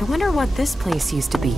I wonder what this place used to be.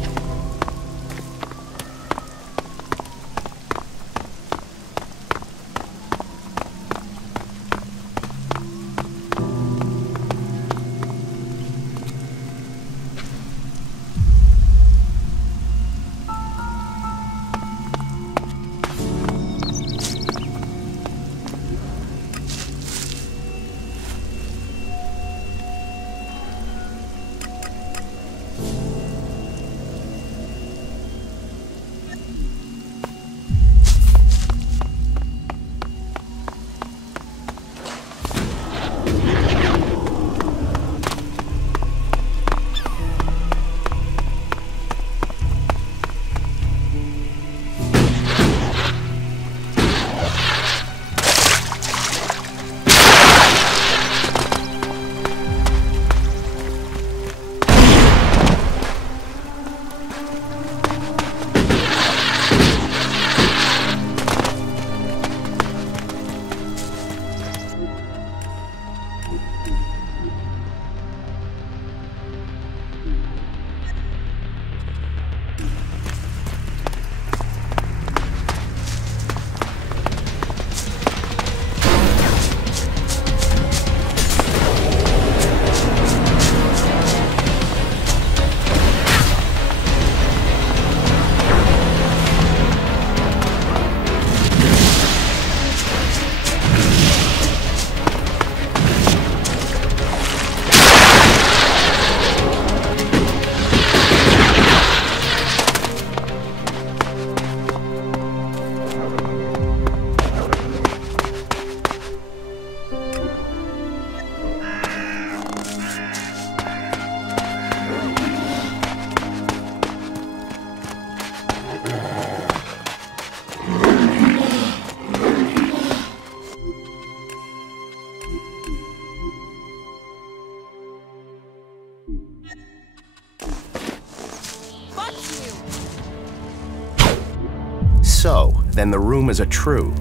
So, then the rumors are true.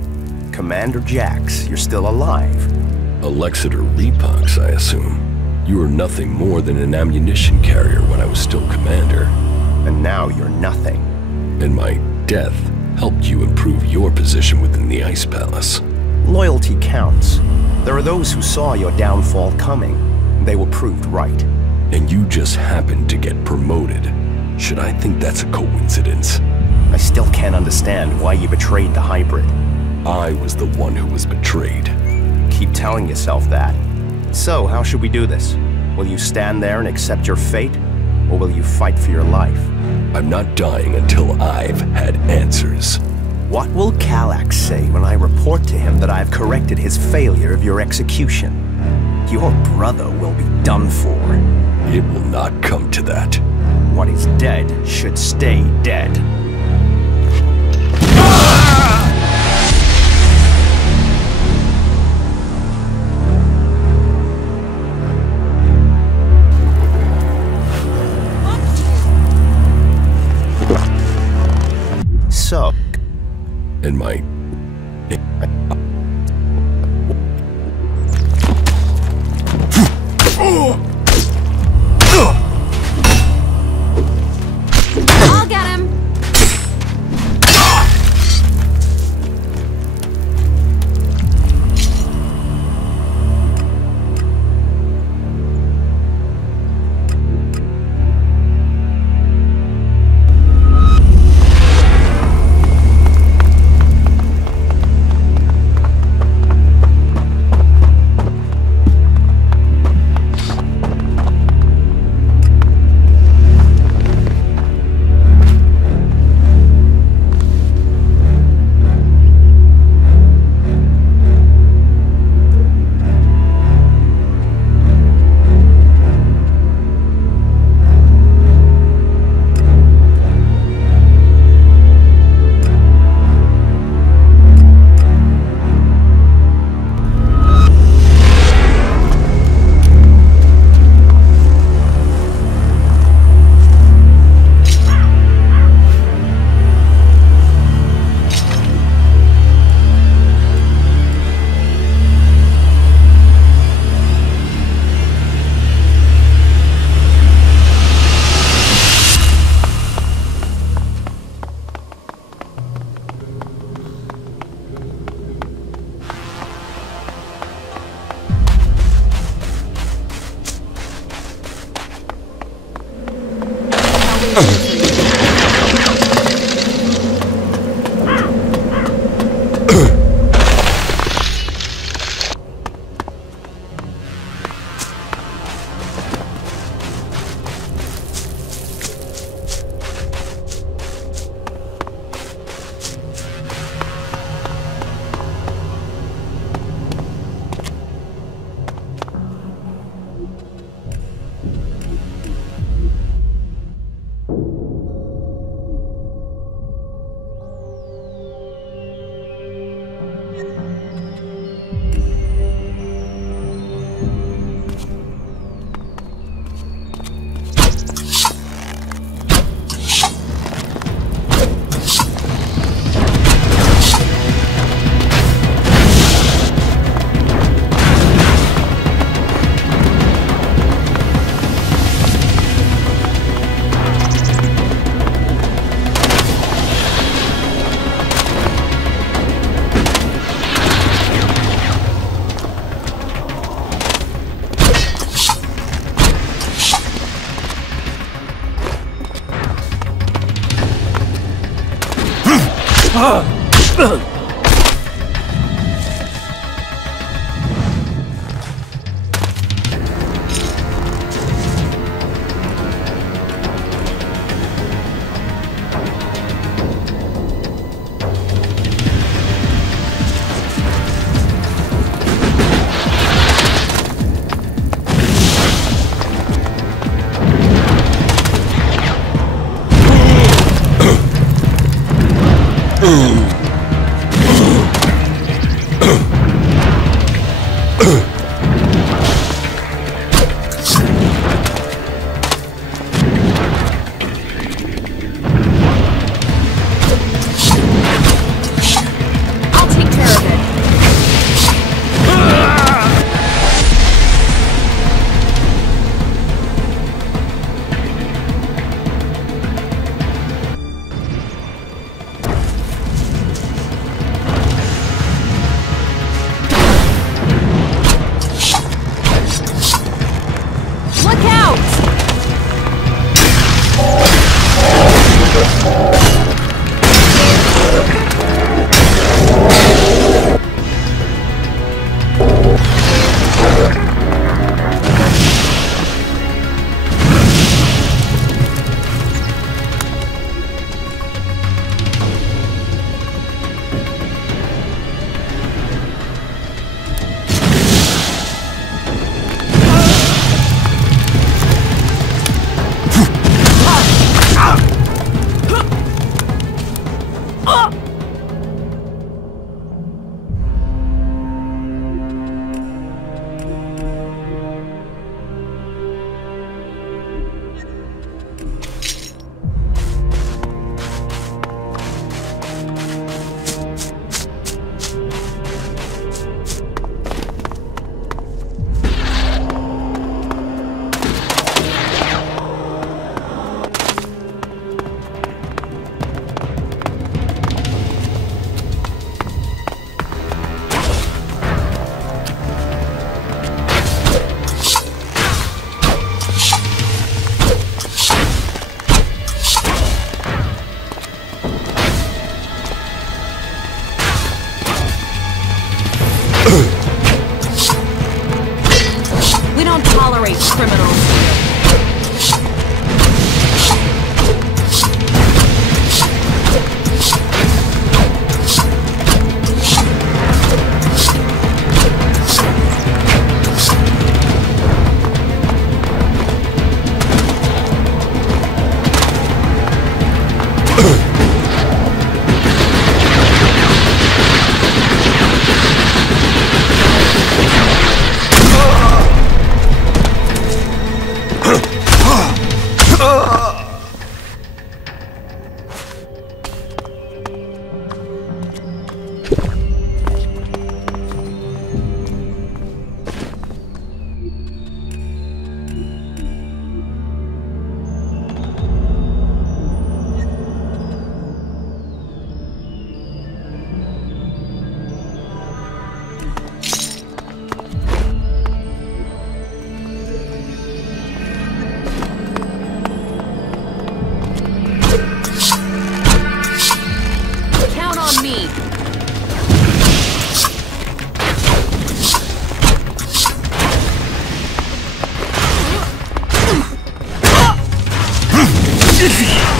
Commander Jax, you're still alive. Alexeter Repox, I assume. You were nothing more than an ammunition carrier when I was still commander. And now you're nothing. And my death helped you improve your position within the Ice Palace. Loyalty counts. There are those who saw your downfall coming. They were proved right. And you just happened to get promoted. Should I think that's a coincidence? I still can't understand why you betrayed the hybrid. I was the one who was betrayed. Keep telling yourself that. So, how should we do this? Will you stand there and accept your fate? Or will you fight for your life? I'm not dying until I've had answers. What will Calax say when I report to him that I've corrected his failure of your execution? Your brother will be done for. It will not come to that. What is dead should stay dead. So, and my... I'll get him! mission for you. you!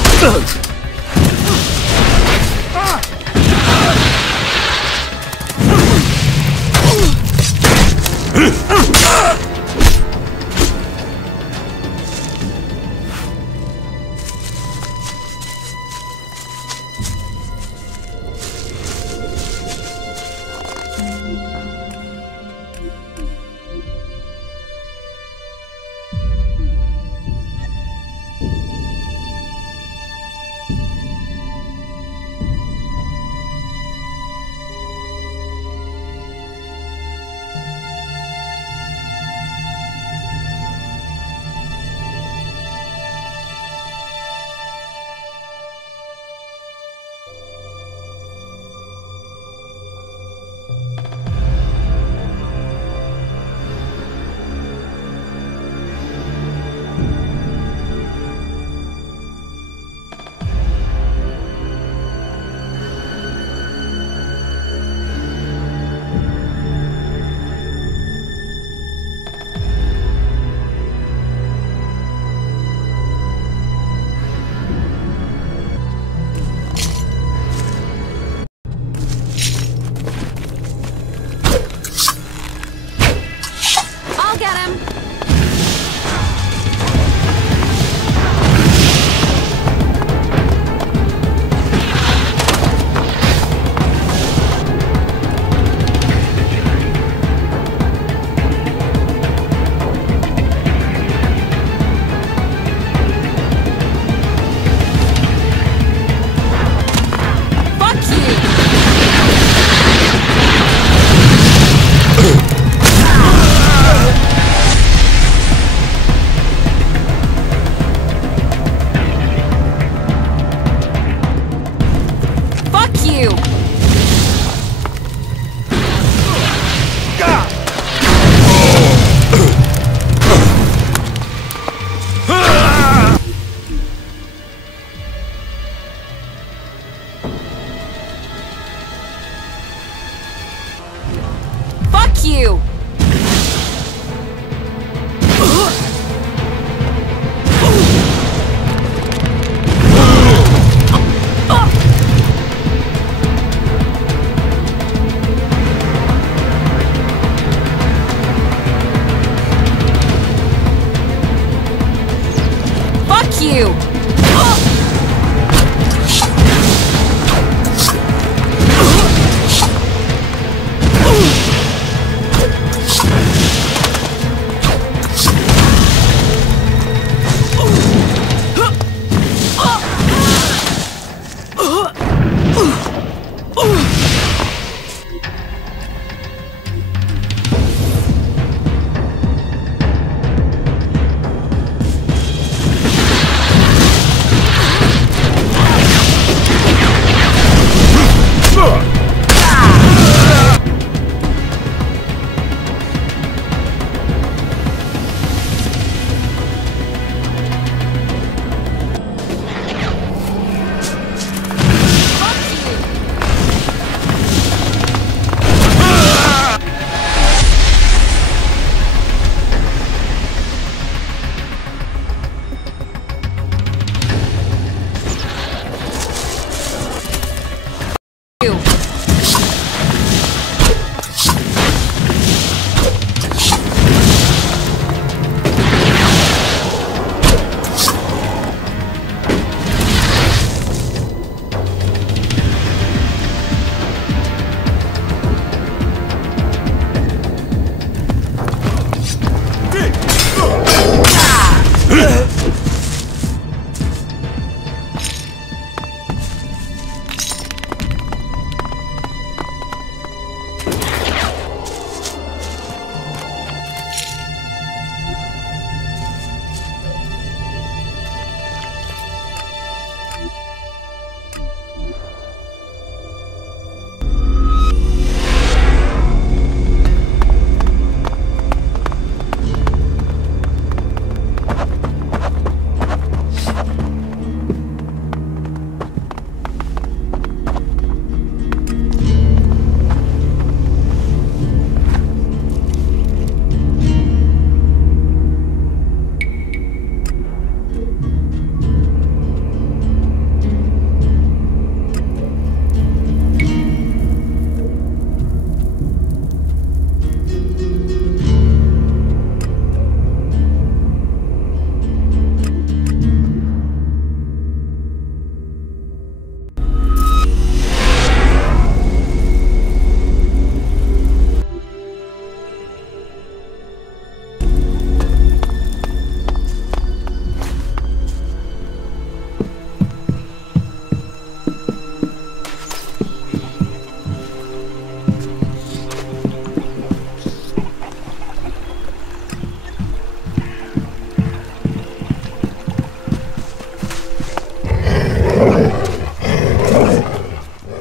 Fuck you!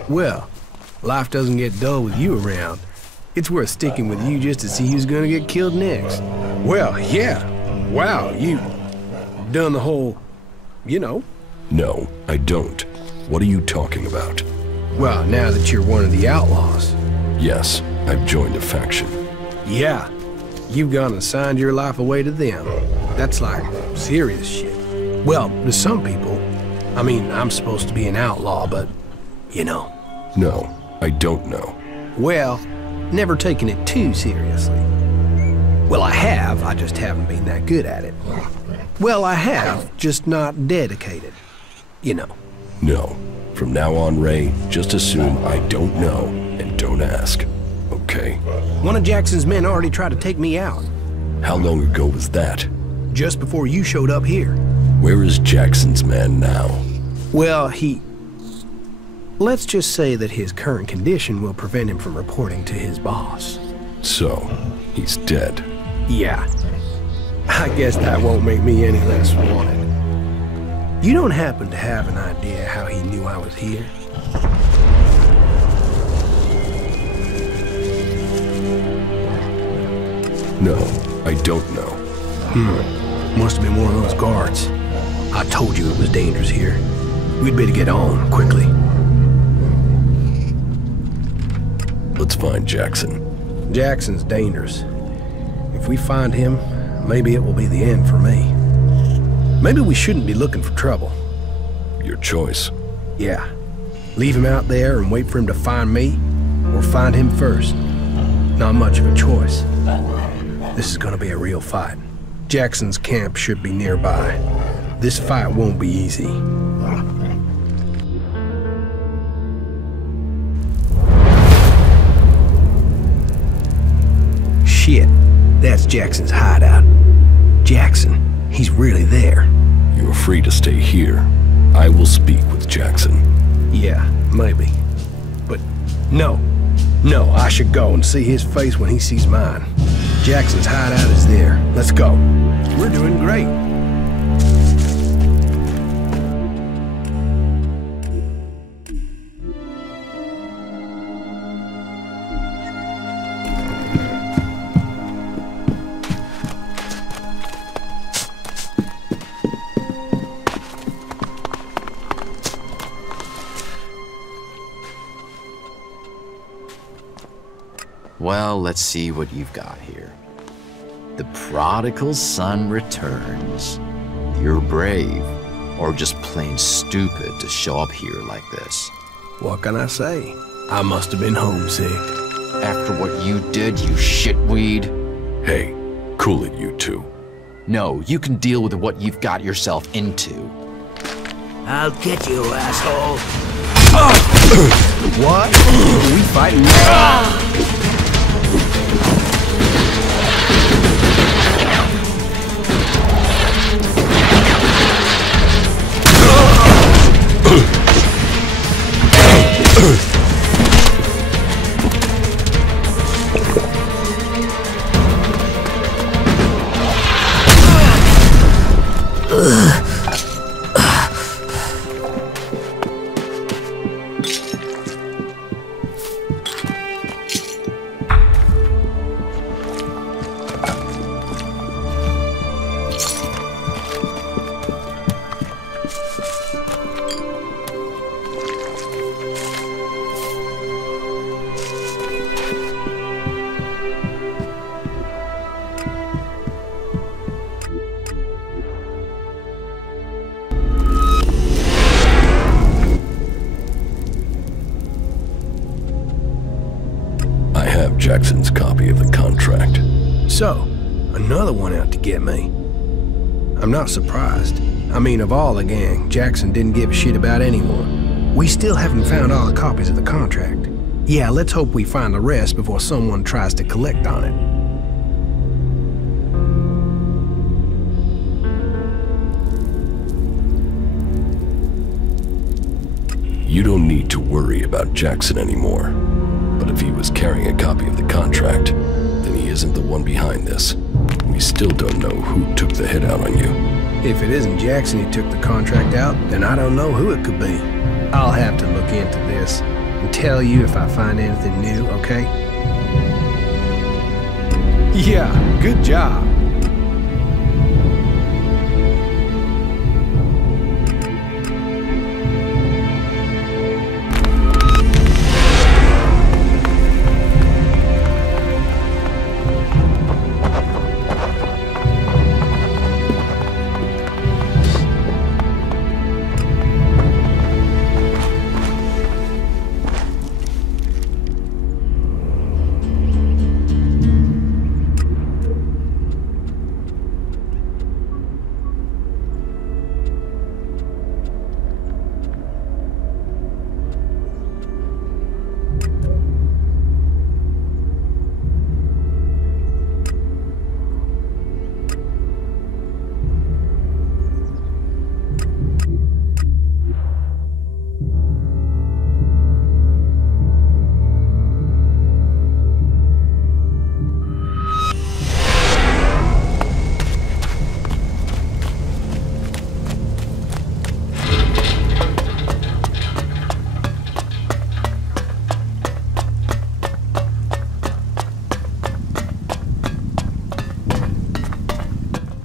Well, life doesn't get dull with you around. It's worth sticking with you just to see who's gonna get killed next. Well, yeah. Wow, you done the whole, you know. No, I don't. What are you talking about? Well, now that you're one of the outlaws. Yes, I've joined a faction. Yeah, you've gone and signed your life away to them. That's like serious shit. Well, to some people. I mean, I'm supposed to be an outlaw, but, you know. No, I don't know. Well, never taken it too seriously. Well, I have, I just haven't been that good at it. Well, I have, just not dedicated. You know. No. From now on, Ray, just assume I don't know and don't ask. Okay? One of Jackson's men already tried to take me out. How long ago was that? Just before you showed up here. Where is Jackson's man now? Well, let's just say that his current condition will prevent him from reporting to his boss. So, he's dead. Yeah. I guess that won't make me any less wanted. You don't happen to have an idea how he knew I was here? No, I don't know. Must have been one of those guards. I told you it was dangerous here. We'd better get on, quickly. Let's find Jackson. Jackson's dangerous. If we find him, maybe it will be the end for me. Maybe we shouldn't be looking for trouble. Your choice. Yeah. Leave him out there and wait for him to find me, or find him first. Not much of a choice. This is gonna be a real fight. Jackson's camp should be nearby. This fight won't be easy. Shit, that's Jackson's hideout. Jackson, he's really there. You're free to stay here. I will speak with Jackson. Yeah, maybe. But no, I should go and see his face when he sees mine. Jackson's hideout is there. Let's go. We're doing great. Well, let's see what you've got here. The prodigal son returns. You're brave, or just plain stupid to show up here like this. What can I say? I must have been homesick. After what you did, you shitweed. Hey, cool it, you two. No, you can deal with what you've got yourself into. I'll get you, asshole. What? Are we fighting now? Jackson's copy of the contract. So, another one out to get me. I'm not surprised. I mean, of all the gang, Jackson didn't give a shit about anyone. We still haven't found all the copies of the contract. Yeah, let's hope we find the rest before someone tries to collect on it. You don't need to worry about Jackson anymore. But if he was carrying a copy of the contract, then he isn't the one behind this. We still don't know who took the hit out on you. If it isn't Jackson who took the contract out, then I don't know who it could be. I'll have to look into this. and tell you if I find anything new, okay? Yeah, good job.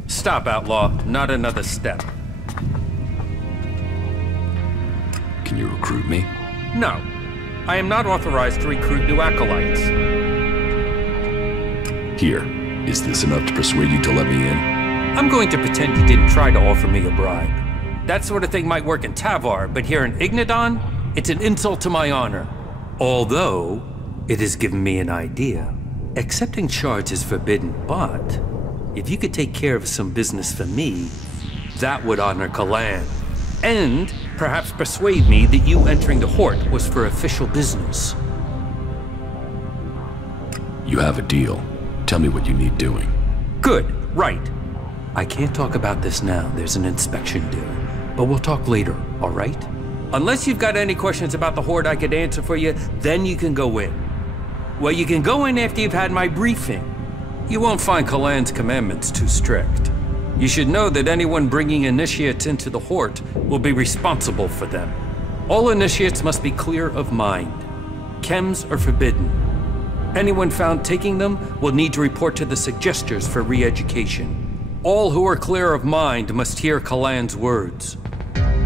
Stop, outlaw. Not another step. Can you recruit me? No. I am not authorized to recruit new acolytes. Here, is this enough to persuade you to let me in? I'm going to pretend you didn't try to offer me a bribe. That sort of thing might work in Tavar, but here in Ignadon, it's an insult to my honor. Although, it has given me an idea. Accepting charge is forbidden, but if you could take care of some business for me, that would honor Kalan. And perhaps persuade me that you entering the Hort was for official business. You have a deal. Tell me what you need doing. Good, right. I can't talk about this now, there's an inspection due. But we'll talk later, all right? Unless you've got any questions about the Hort I could answer for you, then you can go in. Well, you can go in after you've had my briefing. You won't find Kalan's commandments too strict. You should know that anyone bringing initiates into the Hort will be responsible for them. All initiates must be clear of mind. Chems are forbidden. Anyone found taking them will need to report to the Suggestors for re-education. All who are clear of mind must hear Kalan's words.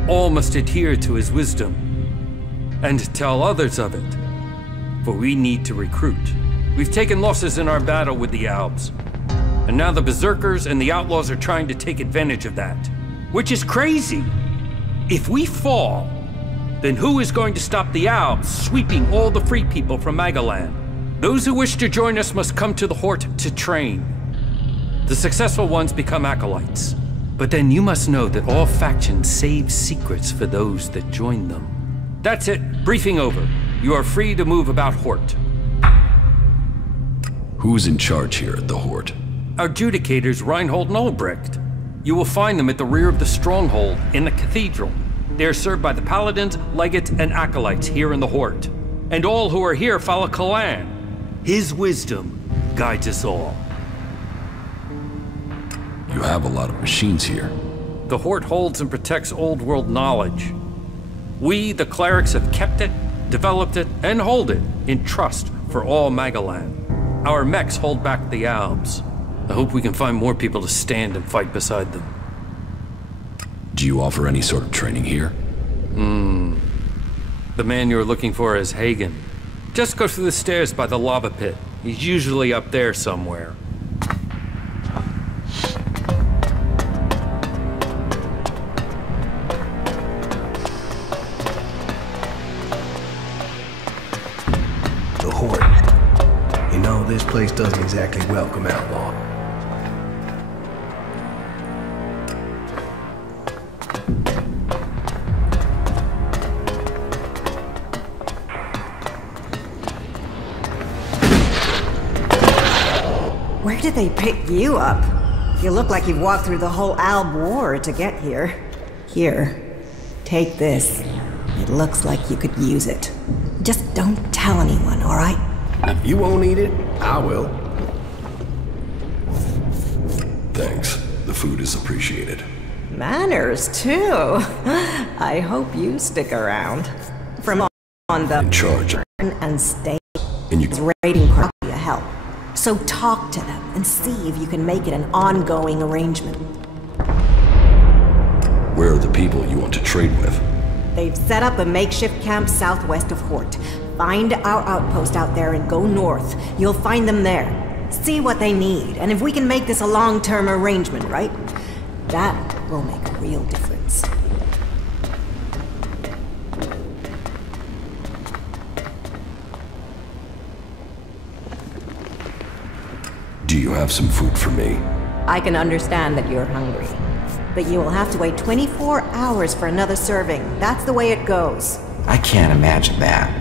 All must adhere to his wisdom and tell others of it. For we need to recruit. We've taken losses in our battle with the Albs. And now the Berserkers and the Outlaws are trying to take advantage of that. Which is crazy. If we fall, then who is going to stop the Albs sweeping all the free people from Magaland? Those who wish to join us must come to the Hort to train. The successful ones become acolytes. But then you must know that all factions save secrets for those that join them. That's it. Briefing over. You are free to move about Hort. Who's in charge here at the Hort? Our adjudicators, Reinhold and Ulbricht. You will find them at the rear of the stronghold in the cathedral. They are served by the paladins, legates, and acolytes here in the Hort. And all who are here follow Kalan. His wisdom guides us all. You have a lot of machines here. The Hort holds and protects old world knowledge. We, the clerics, have kept it, developed it, and hold it in trust for all Magaland. Our mechs hold back the Albs. I hope we can find more people to stand and fight beside them. Do you offer any sort of training here? The man you're looking for is Hagen. Just go through the stairs by the lava pit. He's usually up there somewhere. The Hort. You know, this place doesn't exactly welcome outlaw. Where did they pick you up? You look like you've walked through the whole Alb War to get here. Here, take this. It looks like you could use it. Just don't tell anyone, all right? If you won't eat it, I will. Thanks. The food is appreciated. Manners, too. I hope you stick around. From on the in charge. and stay And you raiding part of your help. So talk to them and see if you can make it an ongoing arrangement. Where are the people you want to trade with? They've set up a makeshift camp southwest of Hort. Find our outpost out there and go north. You'll find them there. See what they need, and if we can make this a long-term arrangement, right? That will make a real difference. Do you have some food for me? I can understand that you're hungry, but you will have to wait 24 hours for another serving. That's the way it goes. I can't imagine that.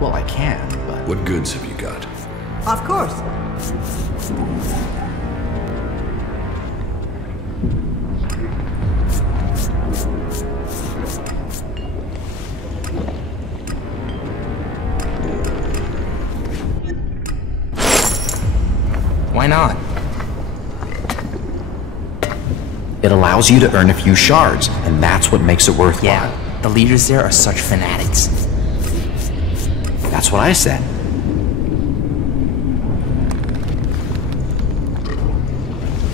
Well, I can, but... What goods have you got? Of course. Why not? It allows you to earn a few shards, and that's what makes it worthwhile. Yeah, the leaders there are such fanatics. That's what I said.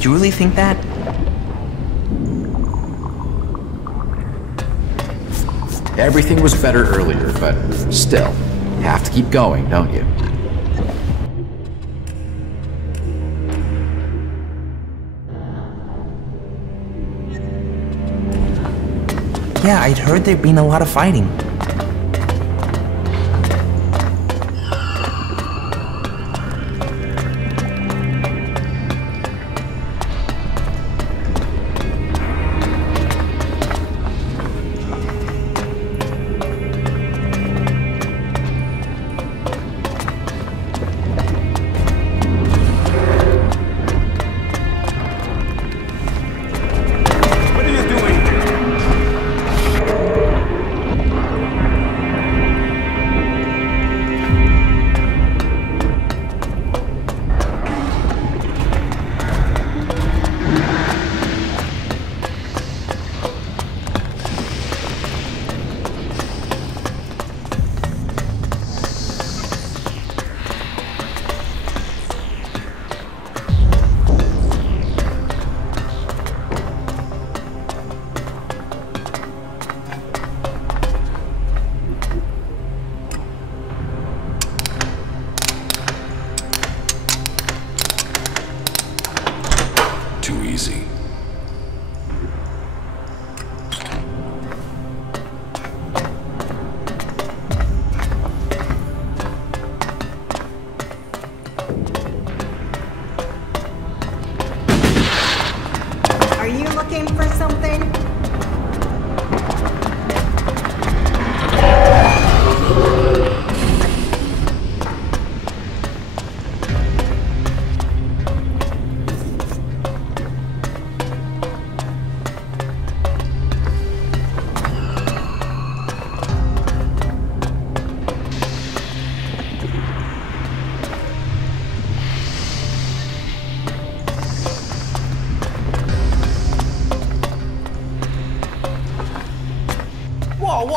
Do you really think that? Everything was better earlier, but still, you have to keep going, don't you? Yeah, I'd heard there'd been a lot of fighting. Too easy. Are you looking for something?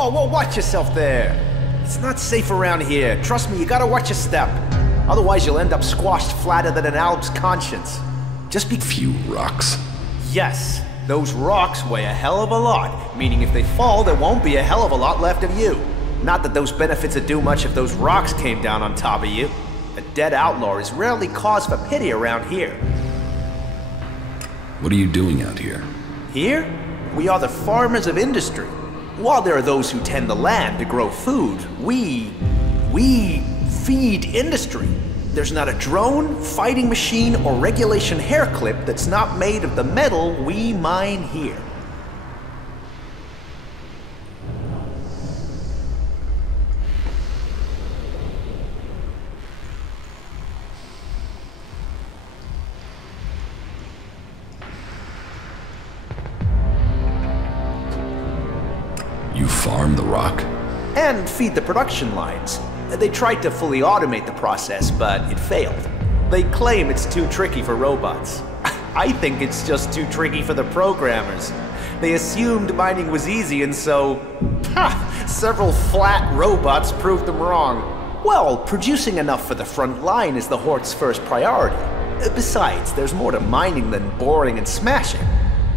Whoa, watch yourself there. It's not safe around here. Trust me, you gotta watch your step. Otherwise, you'll end up squashed flatter than an Alp's conscience. Just be... Few rocks. Yes, those rocks weigh a hell of a lot, meaning if they fall, there won't be a hell of a lot left of you. Not that those benefits would do much if those rocks came down on top of you. A dead outlaw is rarely cause for pity around here. What are you doing out here? Here, we are the farmers of industry. While there are those who tend the land to grow food, we feed industry. There's not a drone, fighting machine, or regulation hair clip that's not made of the metal we mine here. You farm the rock? And feed the production lines. They tried to fully automate the process, but it failed. They claim it's too tricky for robots. I think it's just too tricky for the programmers. They assumed mining was easy, and so... several flat robots proved them wrong. Well, producing enough for the front line is the Hort's first priority. Besides, there's more to mining than boring and smashing.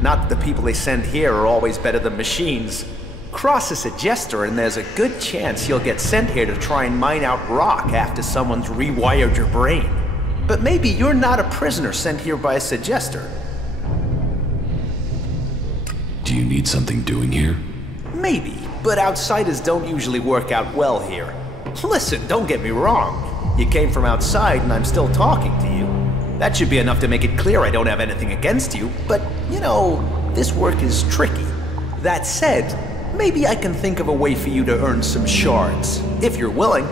Not that the people they send here are always better than machines. Cross a suggester and there's a good chance you'll get sent here to try and mine out rock after someone's rewired your brain. But maybe you're not a prisoner sent here by a suggester. Do you need something doing here? Maybe, but outsiders don't usually work out well here. Listen, don't get me wrong. You came from outside and I'm still talking to you. That should be enough to make it clear I don't have anything against you, but, you know, this work is tricky. That said, maybe I can think of a way for you to earn some shards, if you're willing.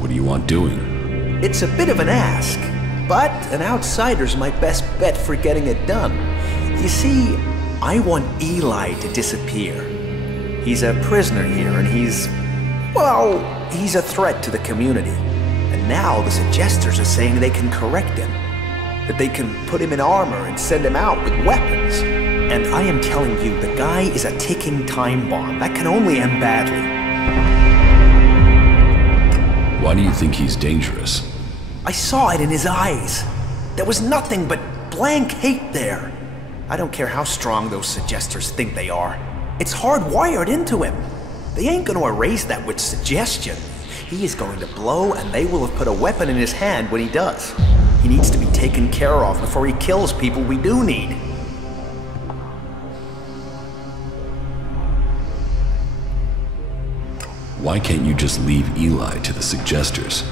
What do you want doing? It's a bit of an ask, but an outsider's my best bet for getting it done. You see, I want Eli to disappear. He's a prisoner here, and he's a threat to the community. And now the suggesters are saying they can correct him. That they can put him in armor and send him out with weapons. And I am telling you, the guy is a ticking time bomb. That can only end badly. Why do you think he's dangerous? I saw it in his eyes. There was nothing but blank hate there. I don't care how strong those suggesters think they are. It's hardwired into him. They ain't gonna erase that with suggestion. He is going to blow, and they will have put a weapon in his hand when he does. He needs to be taken care of before he kills people we do need. Why can't you just leave Eli to the suggesters?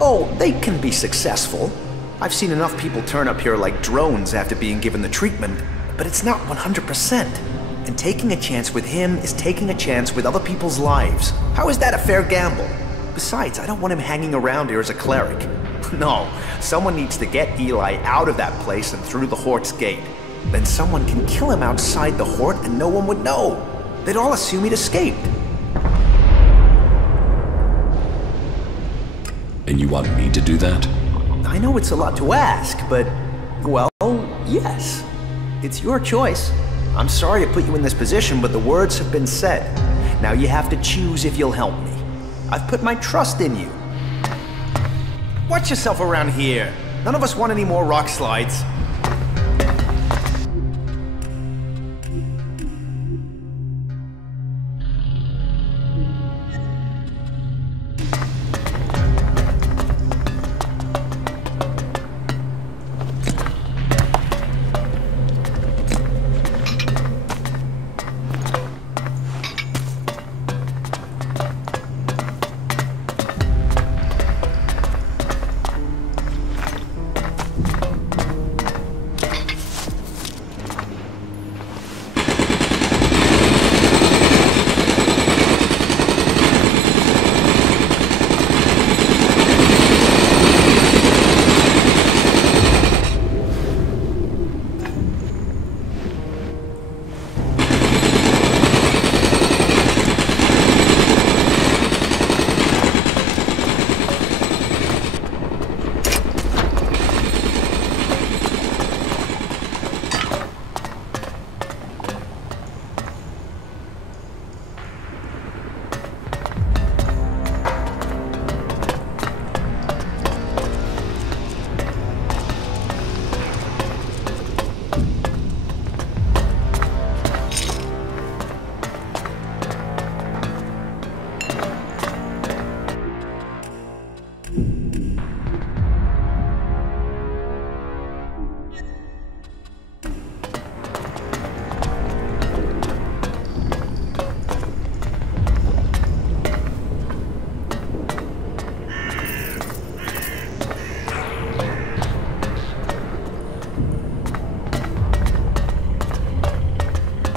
Oh, they can be successful. I've seen enough people turn up here like drones after being given the treatment, but it's not 100%. And taking a chance with him is taking a chance with other people's lives. How is that a fair gamble? Besides, I don't want him hanging around here as a cleric. No, someone needs to get Eli out of that place and through the Hort's gate. Then someone can kill him outside the Hort and no one would know. They'd all assume he'd escaped. And you want me to do that? I know it's a lot to ask, but, well, yes. It's your choice. I'm sorry to put you in this position, but the words have been said. Now you have to choose if you'll help me. I've put my trust in you. Watch yourself around here. None of us want any more rock slides.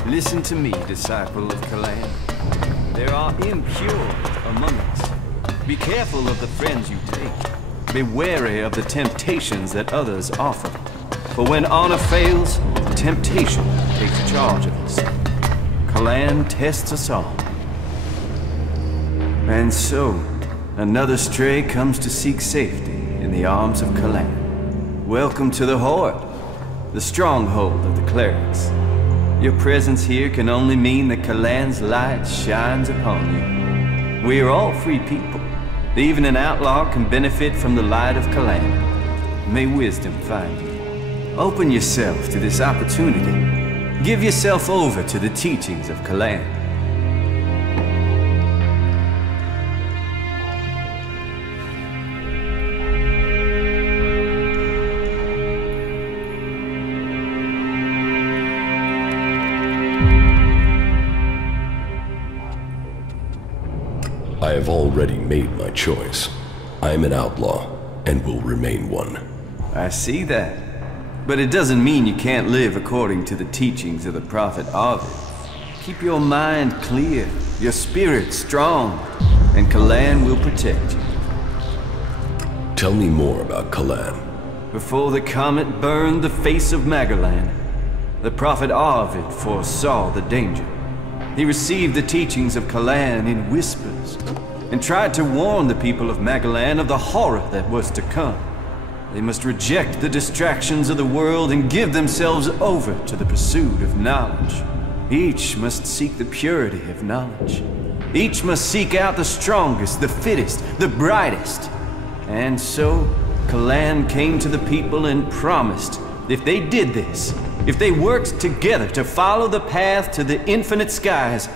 Listen to me, disciple of Kalan. There are impure among us. Be careful of the friends you take. Be wary of the temptations that others offer. For when honor fails, temptation takes charge of us. Kalan tests us all. And so, another stray comes to seek safety in the arms of Kalan. Welcome to the Horde, the stronghold of the clerics. Your presence here can only mean that Kalan's light shines upon you. We are all free people. Even an outlaw can benefit from the light of Kalan. May wisdom find you. Open yourself to this opportunity. Give yourself over to the teachings of Kalan. I have already made my choice. I am an outlaw, and will remain one. I see that. But it doesn't mean you can't live according to the teachings of the Prophet Ovid. Keep your mind clear, your spirit strong, and Kalan will protect you. Tell me more about Kalan. Before the comet burned the face of Magalan, the Prophet Ovid foresaw the danger. He received the teachings of Kalan in whispers, and tried to warn the people of Magalan of the horror that was to come. They must reject the distractions of the world and give themselves over to the pursuit of knowledge. Each must seek the purity of knowledge. Each must seek out the strongest, the fittest, the brightest. And so, Kalan came to the people and promised, if they did this, if they worked together to follow the path to the infinite skies,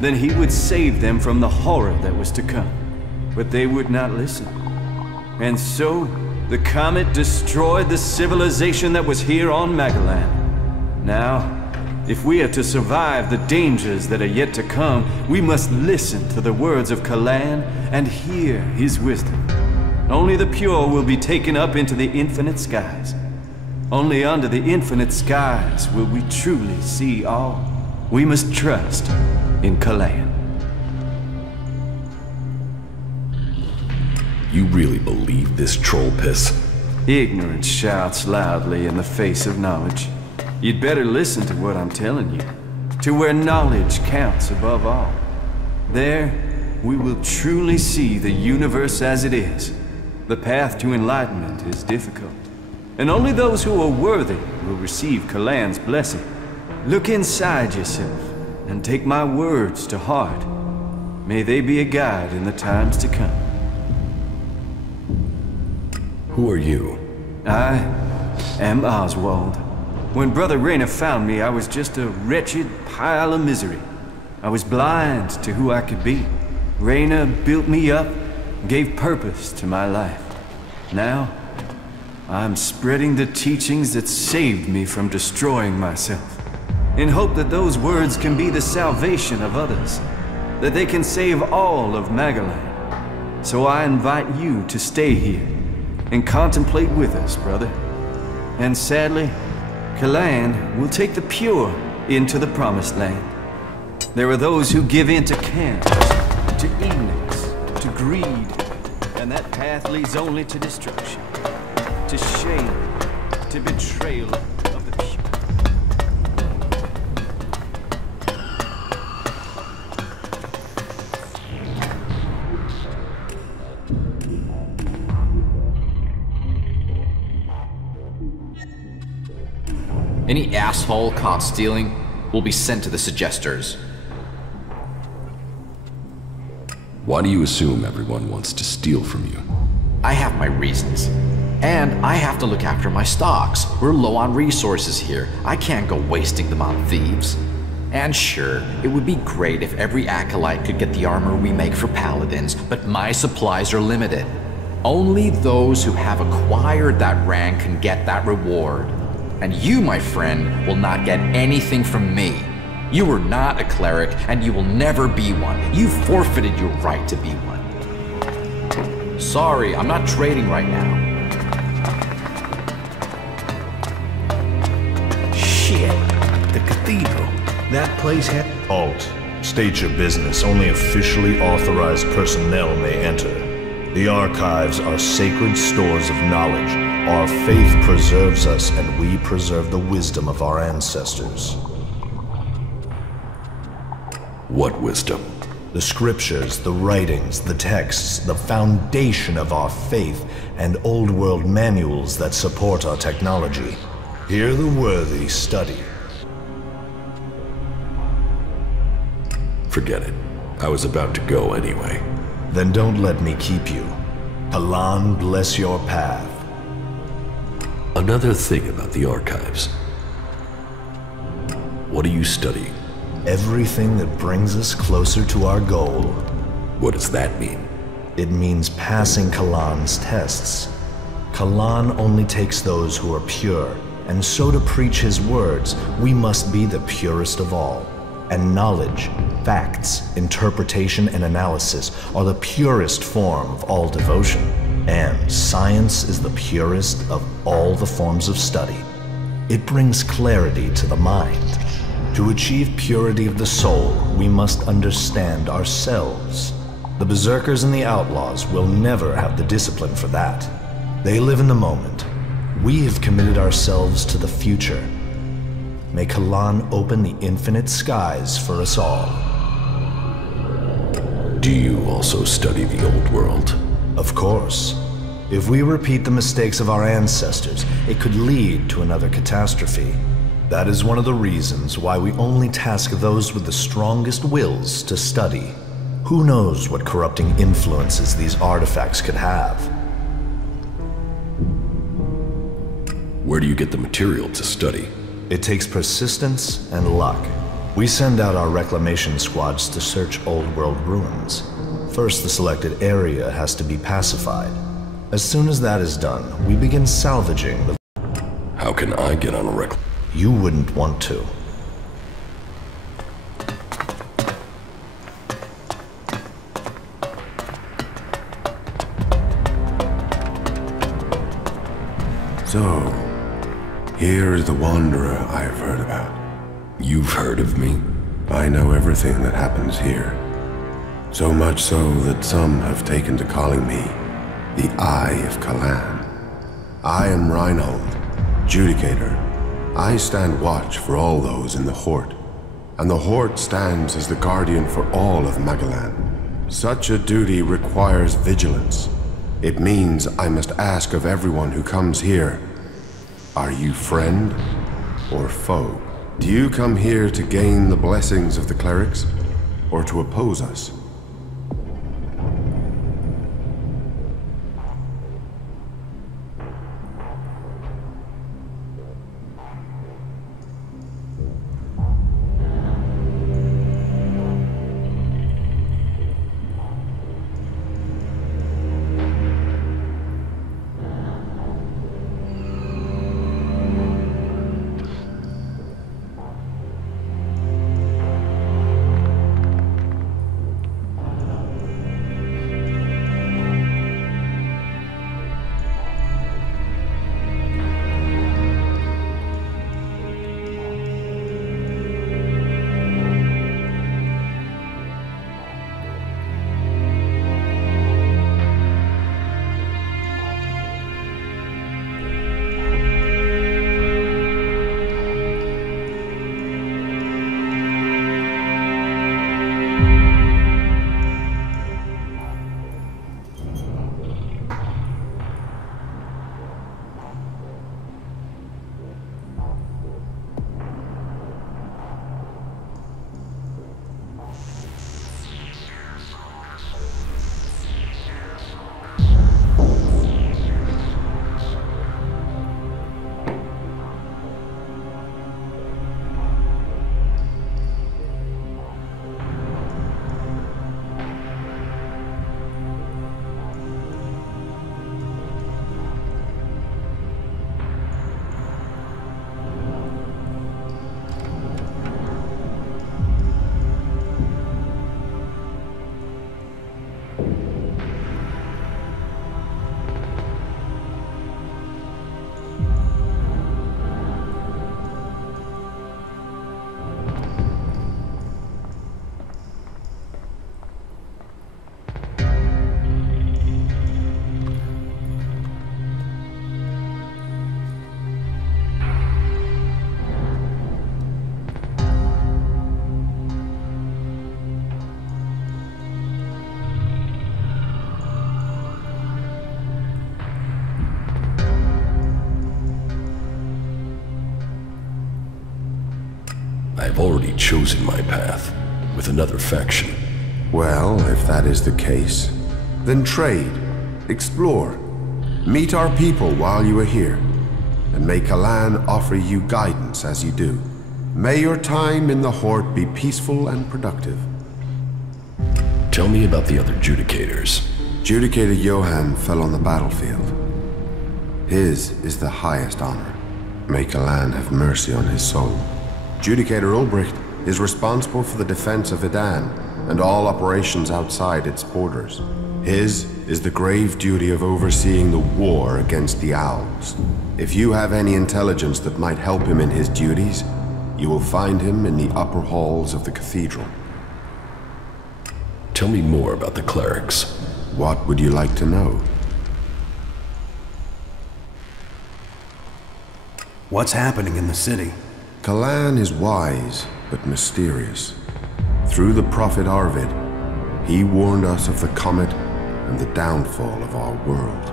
then he would save them from the horror that was to come. But they would not listen. And so, the comet destroyed the civilization that was here on Magalan. Now, if we are to survive the dangers that are yet to come, we must listen to the words of Kalan and hear his wisdom. Only the pure will be taken up into the infinite skies. Only under the infinite skies will we truly see all. We must trust in Kalan. You really believe this troll piss? Ignorance shouts loudly in the face of knowledge. You'd better listen to what I'm telling you. To where knowledge counts above all. There, we will truly see the universe as it is. The path to enlightenment is difficult. And only those who are worthy will receive Kalan's blessing. Look inside yourself and take my words to heart. May they be a guide in the times to come. Who are you? I am Oswald. When Brother Rayner found me, I was just a wretched pile of misery. I was blind to who I could be. Rayner built me up, gave purpose to my life. Now, I'm spreading the teachings that saved me from destroying myself, in hope that those words can be the salvation of others, that they can save all of Magalan. So I invite you to stay here and contemplate with us, brother. And sadly, Kalan will take the pure into the promised land. There are those who give in to cant, to ELEX, to greed, and that path leads only to destruction, to shame, to betrayal of the pure. Any asshole caught stealing will be sent to the Suggesters. Why do you assume everyone wants to steal from you? I have my reasons. And I have to look after my stocks. We're low on resources here. I can't go wasting them on thieves. And sure, it would be great if every acolyte could get the armor we make for paladins, but my supplies are limited. Only those who have acquired that rank can get that reward. And you, my friend, will not get anything from me. You are not a cleric, and you will never be one. You forfeited your right to be one. Sorry, I'm not trading right now. Shit. The cathedral. That place had... Halt. State your business. Only officially authorized personnel may enter. The archives are sacred stores of knowledge. Our faith preserves us, and we preserve the wisdom of our ancestors. What wisdom? The scriptures, the writings, the texts, the foundation of our faith, and old world manuals that support our technology. Here the worthy study. Forget it. I was about to go anyway. Then don't let me keep you. Kalan bless your path. Another thing about the archives. What are you studying? Everything that brings us closer to our goal. What does that mean? It means passing Kalan's tests. Kalan only takes those who are pure, and so to preach his words, we must be the purest of all. And knowledge, facts, interpretation, and analysis are the purest form of all devotion. And science is the purest of all the forms of study. It brings clarity to the mind. To achieve purity of the soul, we must understand ourselves. The berserkers and the outlaws will never have the discipline for that. They live in the moment. We have committed ourselves to the future. May Kalan open the infinite skies for us all. Do you also study the old world? Of course. If we repeat the mistakes of our ancestors, it could lead to another catastrophe. That is one of the reasons why we only task those with the strongest wills to study. Who knows what corrupting influences these artifacts could have? Where do you get the material to study? It takes persistence and luck. We send out our reclamation squads to search old world ruins. First, the selected area has to be pacified. As soon as that is done, we begin salvaging the... How can I get on a rec... You wouldn't want to. So, here is the Wanderer I have heard about. You've heard of me? I know everything that happens here. So much so that some have taken to calling me the Eye of Kalan. I am Reinhold, Judicator. I stand watch for all those in the Hort, and the Hort stands as the guardian for all of Magalan. Such a duty requires vigilance. It means I must ask of everyone who comes here, are you friend or foe? Do you come here to gain the blessings of the clerics, or to oppose us? I have already chosen my path with another faction. Well, if that is the case, then trade, explore, meet our people while you are here, and may Kalan offer you guidance as you do. May your time in the Horde be peaceful and productive. Tell me about the other Judicators. Judicator Johan fell on the battlefield. His is the highest honor. May Kalan have mercy on his soul. Judicator Ulbricht is responsible for the defense of Edan and all operations outside its borders. His is the grave duty of overseeing the war against the Owls. If you have any intelligence that might help him in his duties, you will find him in the upper halls of the cathedral. Tell me more about the clerics. What would you like to know? What's happening in the city? Kalan is wise, but mysterious. Through the prophet Arvid, he warned us of the comet and the downfall of our world.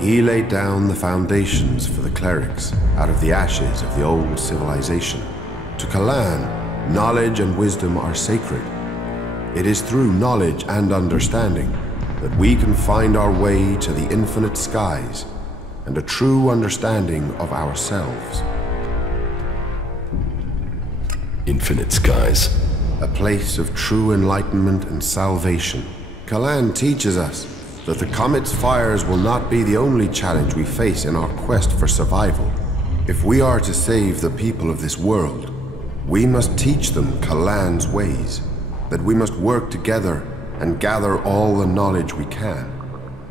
He laid down the foundations for the clerics out of the ashes of the old civilization. To Kalan, knowledge and wisdom are sacred. It is through knowledge and understanding that we can find our way to the infinite skies and a true understanding of ourselves. Infinite skies. A place of true enlightenment and salvation. Kalan teaches us that the comet's fires will not be the only challenge we face in our quest for survival. If we are to save the people of this world, we must teach them Kalan's ways, that we must work together and gather all the knowledge we can.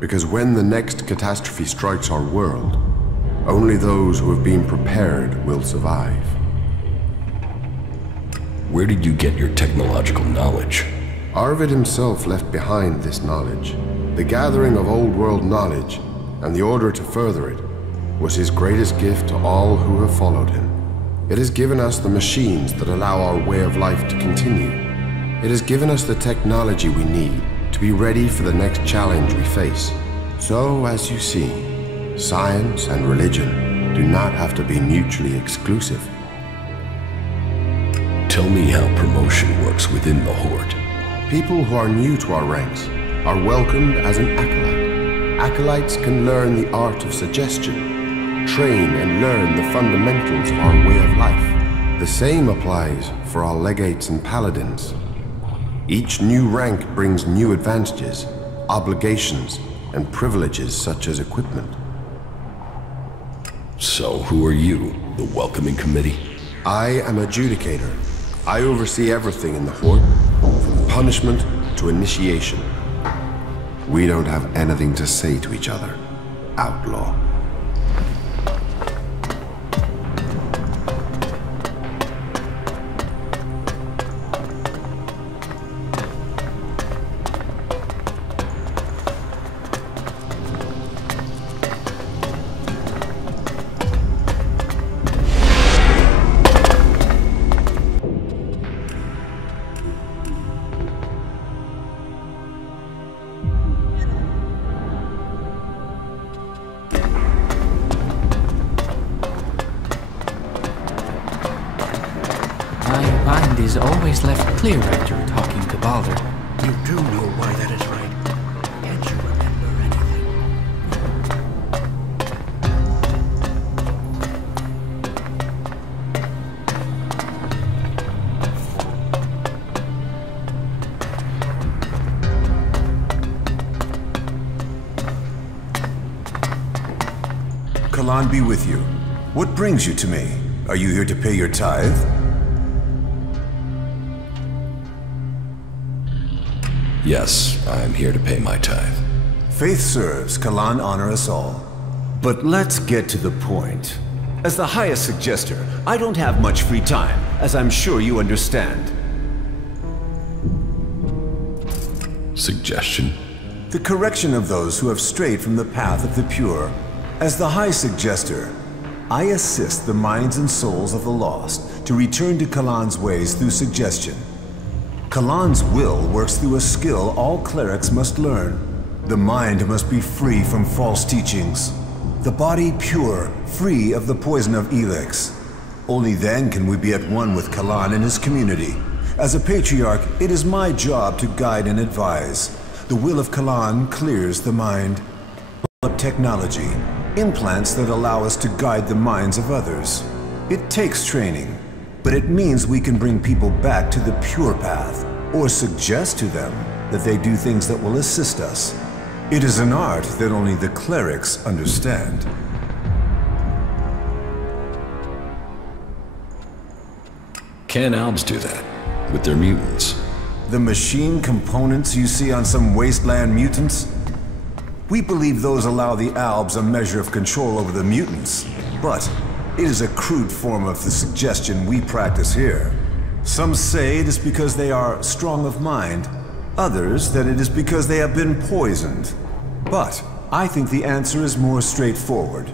Because when the next catastrophe strikes our world, only those who have been prepared will survive. Where did you get your technological knowledge? Arvid himself left behind this knowledge. The gathering of old world knowledge, and the order to further it, was his greatest gift to all who have followed him. It has given us the machines that allow our way of life to continue. It has given us the technology we need to be ready for the next challenge we face. So, as you see, science and religion do not have to be mutually exclusive. Tell me how promotion works within the Horde. People who are new to our ranks are welcomed as an acolyte. Acolytes can learn the art of suggestion, train and learn the fundamentals of our way of life. The same applies for our legates and paladins. Each new rank brings new advantages, obligations, and privileges such as equipment. So, who are you, the welcoming committee? I am a Judicator. I oversee everything in the Horde, from punishment to initiation. We don't have anything to say to each other, outlaw. My mind is always left clear after talking to Balder. You do know why that is right. Can't you remember anything? Kalan be with you. What brings you to me? Are you here to pay your tithe? Yes, I am here to pay my tithe. Faith serves, Kalan honor us all. But let's get to the point. As the highest suggester, I don't have much free time, as I'm sure you understand. Suggestion? The correction of those who have strayed from the path of the pure. As the High Suggester, I assist the minds and souls of the lost to return to Kalan's ways through suggestion. Kalan's will works through a skill all clerics must learn. The mind must be free from false teachings. The body pure, free of the poison of ELEX. Only then can we be at one with Kalan and his community. As a patriarch, it is my job to guide and advise. The will of Kalan clears the mind. Develop technology, implants that allow us to guide the minds of others. It takes training, but it means we can bring people back to the pure path, or suggest to them that they do things that will assist us. It is an art that only the clerics understand. Can Albs do that? With their mutants? The machine components you see on some wasteland mutants? We believe those allow the Albs a measure of control over the mutants, but it is a crude form of the suggestion we practice here. Some say it is because they are strong of mind, others that it is because they have been poisoned. But I think the answer is more straightforward.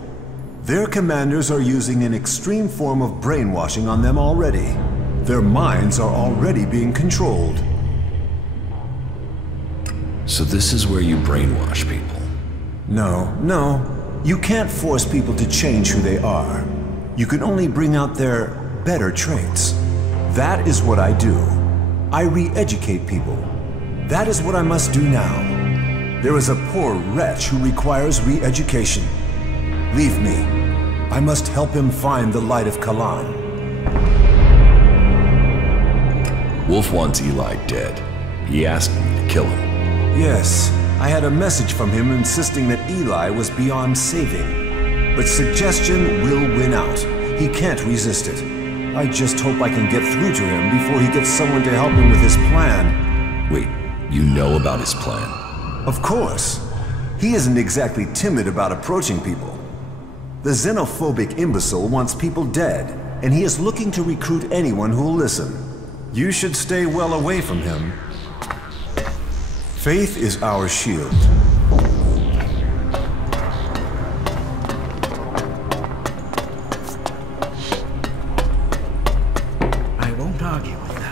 Their commanders are using an extreme form of brainwashing on them already. Their minds are already being controlled. So this is where you brainwash people? No. You can't force people to change who they are. You can only bring out their better traits. That is what I do. I re-educate people. That is what I must do now. There is a poor wretch who requires re-education. Leave me. I must help him find the light of Kalan. Wolf wants Eli dead. He asked me to kill him. Yes, I had a message from him insisting that Eli was beyond saving. But suggestion will win out. He can't resist it. I just hope I can get through to him before he gets someone to help him with his plan. Wait, you know about his plan? Of course. He isn't exactly timid about approaching people. The xenophobic imbecile wants people dead, and he is looking to recruit anyone who'll listen. You should stay well away from him. Faith is our shield. I won't argue with that.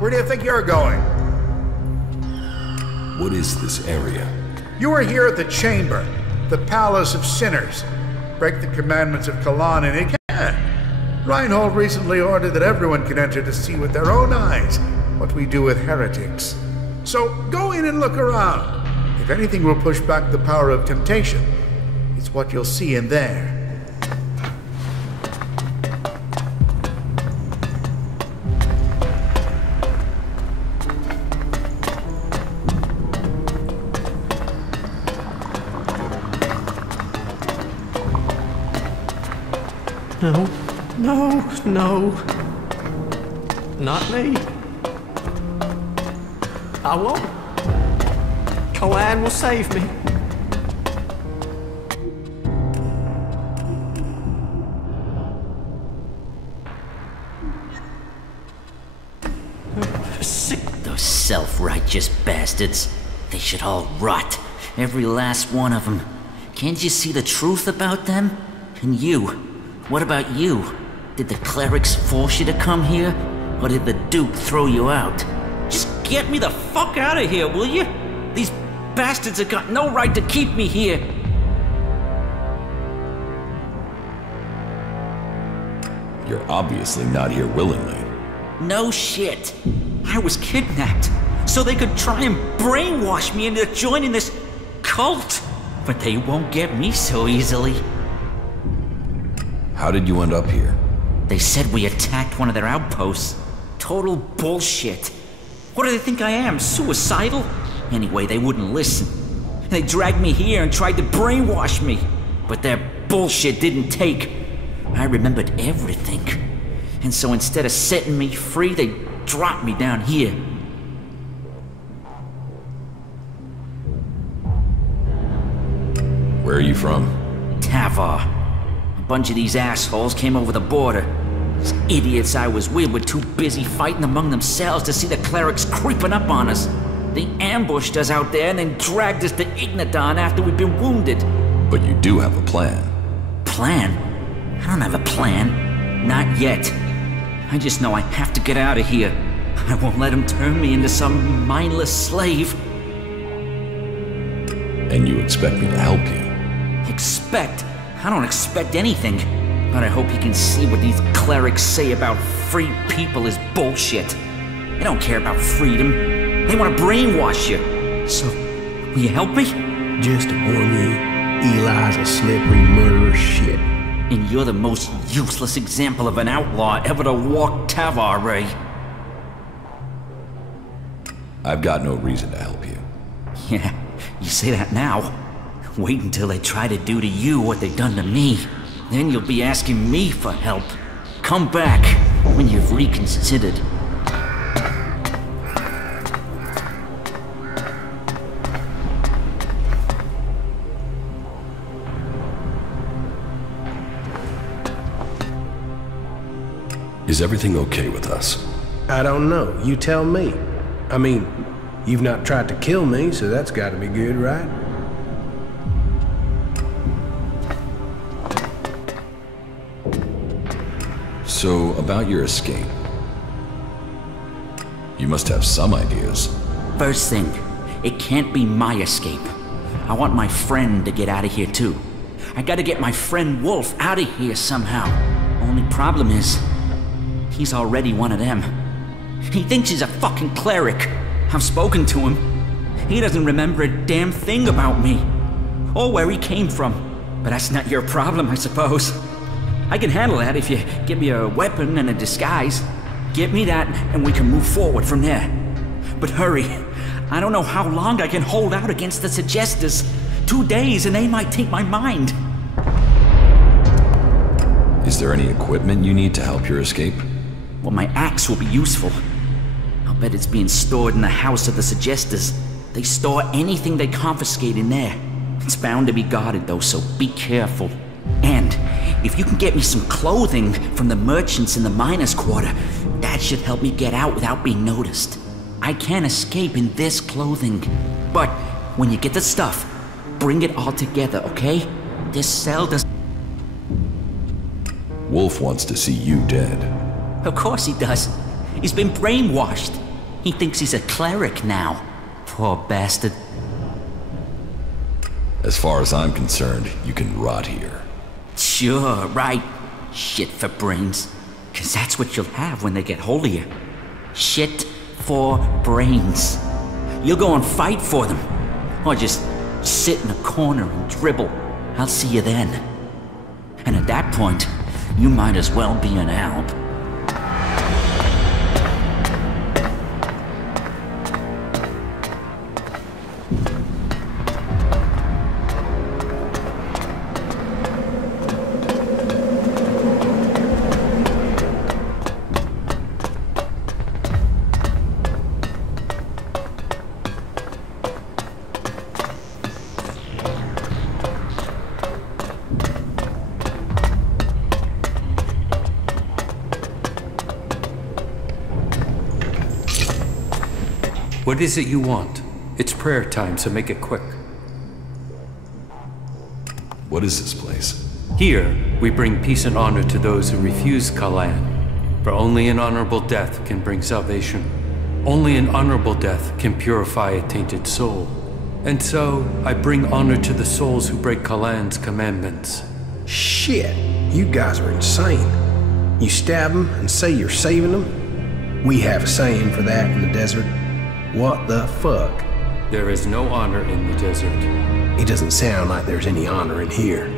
Where do you think you're going? What is this area? You are here at the Chamber, the Palace of Sinners. Break the commandments of Kalan and it can. Reinhold recently ordered that everyone can enter to see with their own eyes what we do with heretics. So go in and look around. If anything will push back the power of temptation, it's what you'll see in there. No. Not me. I won't. Kalan will save me. Sick of those self-righteous bastards. They should all rot. Every last one of them. Can't you see the truth about them? And you. What about you? Did the clerics force you to come here? Or did the Duke throw you out? Just get me the fuck out of here, will you? These bastards have got no right to keep me here. You're obviously not here willingly. No shit. I was kidnapped, so they could try and brainwash me into joining this cult. But they won't get me so easily. How did you end up here? They said we attacked one of their outposts. Total bullshit. What do they think I am, suicidal? Anyway, they wouldn't listen. They dragged me here and tried to brainwash me. But their bullshit didn't take. I remembered everything. And so instead of setting me free, they drop me down here. Where are you from? Tavar. A bunch of these assholes came over the border. These idiots I was with were too busy fighting among themselves to see the clerics creeping up on us. They ambushed us out there and then dragged us to Ignadon after we'd been wounded. But you do have a plan. Plan? I don't have a plan. Not yet. I just know I have to get out of here. I won't let them turn me into some mindless slave. And you expect me to help you? Expect? I don't expect anything. But I hope you can see what these clerics say about free people is bullshit. They don't care about freedom. They want to brainwash you. So, will you help me? Just to warn you, Eli's a slippery murderous shit. And you're the most useless example of an outlaw ever to walk Tavar, Ray. I've got no reason to help you. Yeah, you say that now. Wait until they try to do to you what they've done to me. Then you'll be asking me for help. Come back when you've reconsidered. Is everything okay with us? I don't know. You tell me. I mean, you've not tried to kill me, so that's gotta be good, right? So, about your escape. You must have some ideas. First thing, it can't be my escape. I want my friend to get out of here too. I gotta get my friend Wolf out of here somehow. Only problem is, he's already one of them. He thinks he's a fucking cleric. I've spoken to him. He doesn't remember a damn thing about me. Or where he came from. But that's not your problem, I suppose. I can handle that if you give me a weapon and a disguise. Get me that, and we can move forward from there. But hurry. I don't know how long I can hold out against the Suggestors. 2 days and they might take my mind. Is there any equipment you need to help your escape? Well, my axe will be useful. I'll bet it's being stored in the house of the Suggestors. They store anything they confiscate in there. It's bound to be guarded though, so be careful. And if you can get me some clothing from the merchants in the miners' quarter, that should help me get out without being noticed. I can't escape in this clothing. But when you get the stuff, bring it all together, okay? This cell does... Wolf wants to see you dead. Of course he does. He's been brainwashed. He thinks he's a cleric now. Poor bastard. As far as I'm concerned, you can rot here. Sure, right. Shit for brains. 'Cause that's what you'll have when they get hold of you. Shit for brains. You'll go and fight for them. Or just sit in a corner and dribble. I'll see you then. And at that point, you might as well be an alb. What is it you want? It's prayer time, so make it quick. What is this place? Here, we bring peace and honor to those who refuse Kalan. For only an honorable death can bring salvation. Only an honorable death can purify a tainted soul. And so, I bring honor to the souls who break Kalan's commandments. Shit, you guys are insane. You stab them and say you're saving them? We have a saying for that in the desert. What the fuck? There is no honor in the desert. It doesn't sound like there's any honor in here.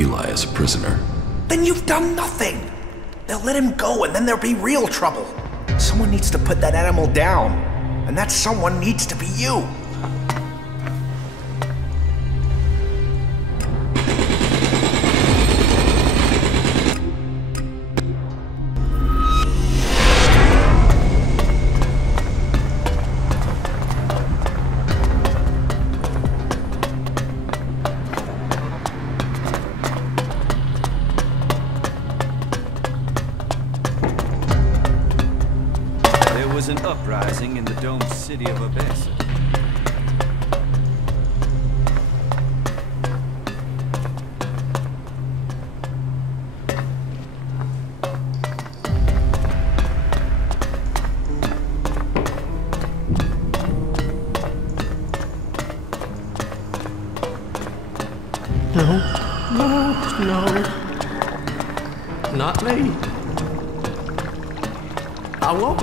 Eli as a prisoner. Then you've done nothing. They'll let him go and then there'll be real trouble. Someone needs to put that animal down. And that someone needs to be you. An uprising in the domed city of Abessa. No. Not me. I won't.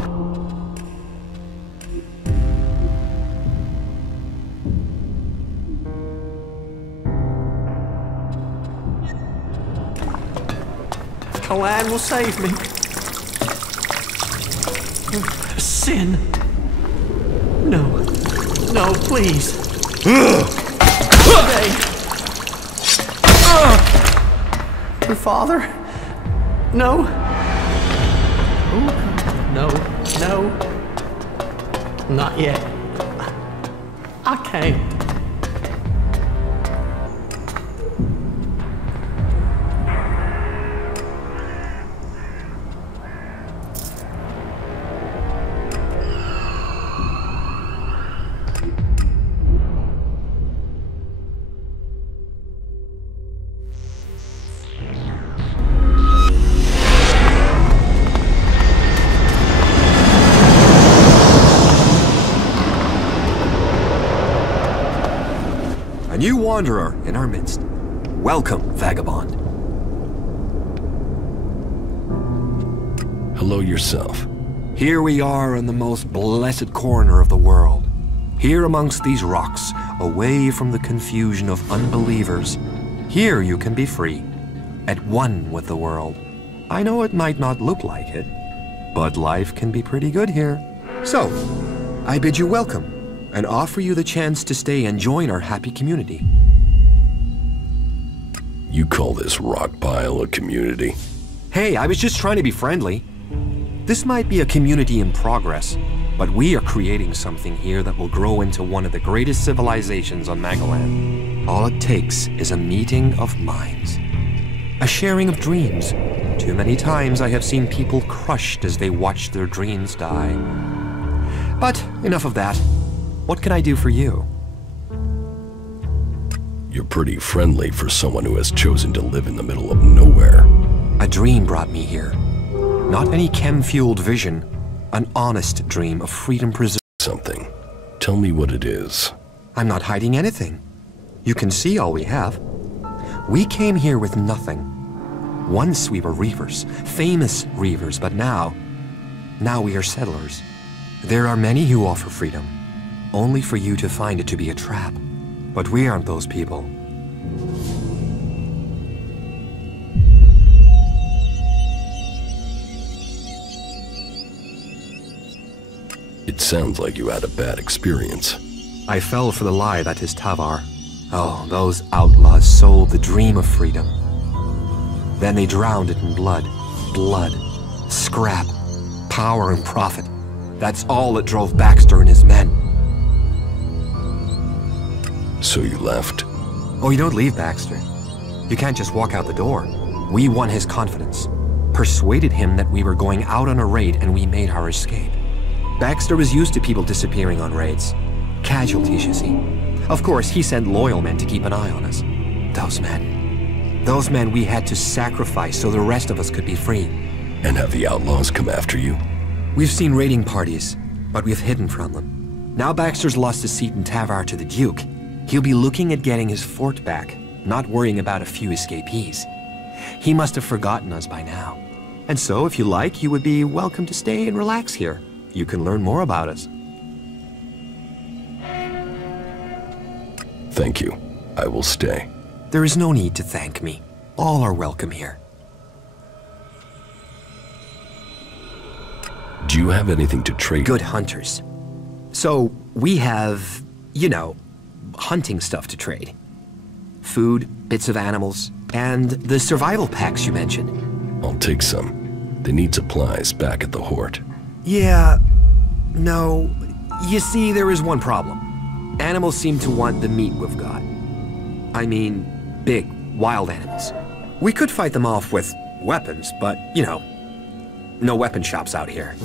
Kalan will save me. Sin. No, please. Your father? No. No. Not yet. I can't. A new wanderer in our midst. Welcome, vagabond. Hello yourself. Here we are in the most blessed corner of the world. Here amongst these rocks, away from the confusion of unbelievers. Here you can be free, at one with the world. I know it might not look like it, but life can be pretty good here. So, I bid you welcome, and offer you the chance to stay and join our happy community. You call this rock pile a community? Hey, I was just trying to be friendly. This might be a community in progress, but we are creating something here that will grow into one of the greatest civilizations on Magaland. All it takes is a meeting of minds. A sharing of dreams. Too many times I have seen people crushed as they watch their dreams die. But enough of that. What can I do for you? You're pretty friendly for someone who has chosen to live in the middle of nowhere. A dream brought me here. Not any chem-fueled vision. An honest dream of freedom preserved. Something. Tell me what it is. I'm not hiding anything. You can see all we have. We came here with nothing. Once we were reavers, famous reavers, but now we are settlers. There are many who offer freedom, only for you to find it to be a trap. But we aren't those people. It sounds like you had a bad experience. I fell for the lie that is Tavar. Oh, those outlaws sold the dream of freedom. Then they drowned it in blood. Blood. Scrap. Power and profit. That's all that drove Baxter and his men. So you left? Oh, you don't leave Baxter. You can't just walk out the door. We won his confidence. Persuaded him that we were going out on a raid and we made our escape. Baxter was used to people disappearing on raids. Casualties, you see. Of course, he sent loyal men to keep an eye on us. Those men we had to sacrifice so the rest of us could be free. And have the outlaws come after you? We've seen raiding parties, but we've hidden from them. Now Baxter's lost his seat in Tavar to the Duke. He'll be looking at getting his fort back, not worrying about a few escapees. He must have forgotten us by now. And so, if you like, you would be welcome to stay and relax here. You can learn more about us. Thank you. I will stay. There is no need to thank me. All are welcome here. Do you have anything to trade? Good hunters. So, we have, you know, hunting stuff to trade. Food, bits of animals, and the survival packs you mentioned. I'll take some. They need supplies back at the Hort. Yeah, no. You see, there is one problem. Animals seem to want the meat we've got. I mean, big, wild animals. We could fight them off with weapons, but, you know, no weapon shops out here.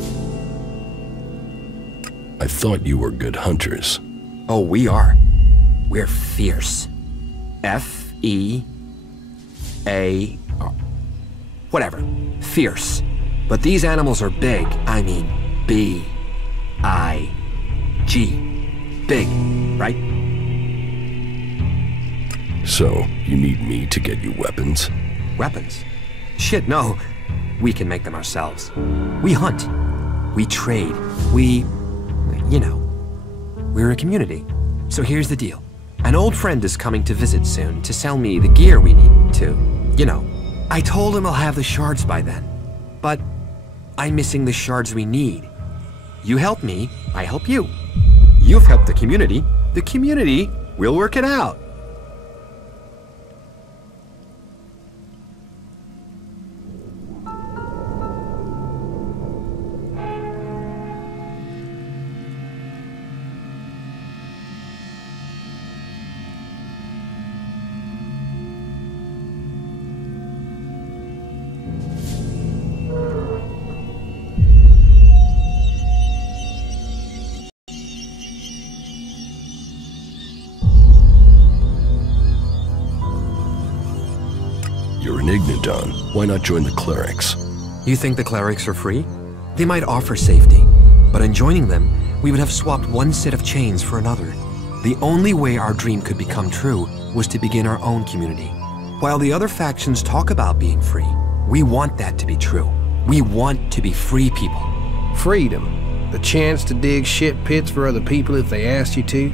I thought you were good hunters. Oh, we are. We're fierce. F-E-A... whatever. Fierce. But these animals are big. I mean, B-I-G. Big, right? So, you need me to get you weapons? Weapons? Shit, no. We can make them ourselves. We hunt. We trade. We... you know. We're a community. So here's the deal. An old friend is coming to visit soon to sell me the gear we need to, you know. I told him I'll have the shards by then. But I'm missing the shards we need. You help me, I help you. You've helped the community. The community will work it out. You're an Ignodon. Why not join the clerics? You think the clerics are free? They might offer safety, but in joining them, we would have swapped one set of chains for another. The only way our dream could become true was to begin our own community. While the other factions talk about being free, we want that to be true. We want to be free people. Freedom. The chance to dig shit pits for other people if they asked you to.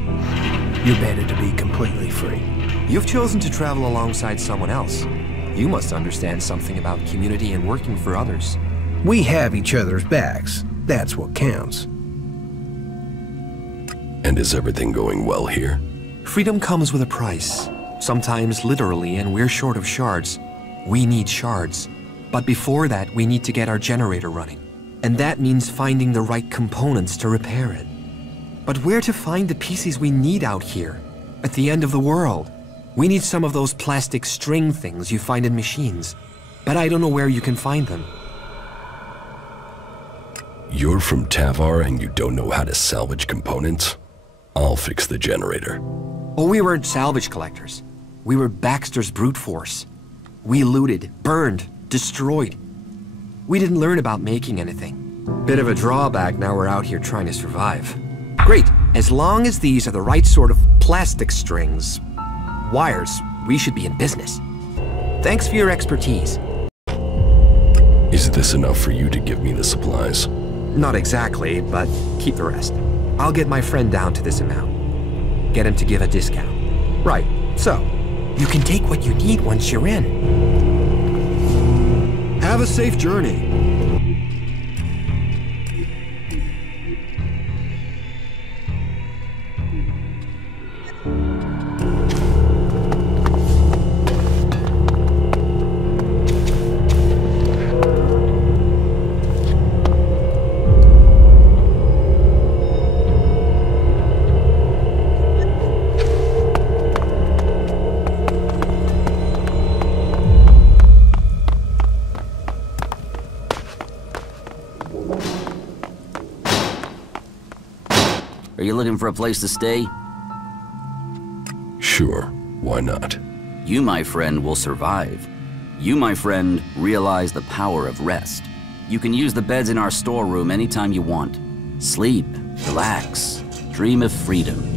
You're better to be completely free. You've chosen to travel alongside someone else. You must understand something about community and working for others. We have each other's backs. That's what counts. And is everything going well here? Freedom comes with a price. Sometimes literally, and we're short of shards. We need shards. But before that, we need to get our generator running. And that means finding the right components to repair it. But where to find the pieces we need out here? At the end of the world? We need some of those plastic string things you find in machines. But I don't know where you can find them. You're from Tavar and you don't know how to salvage components? I'll fix the generator. Oh, we weren't salvage collectors. We were Baxter's brute force. We looted, burned, destroyed. We didn't learn about making anything. Bit of a drawback now we're out here trying to survive. Great, as long as these are the right sort of plastic strings, wires, we should be in business. Thanks for your expertise. Is this enough for you to give me the supplies? Not exactly, but keep the rest. I'll get my friend down to this amount. Get him to give a discount. Right, so, you can take what you need once you're in. Have a safe journey. Are you looking for a place to stay? Sure, why not? You, my friend, will survive. You, my friend, realize the power of rest. You can use the beds in our storeroom anytime you want. Sleep, relax, dream of freedom.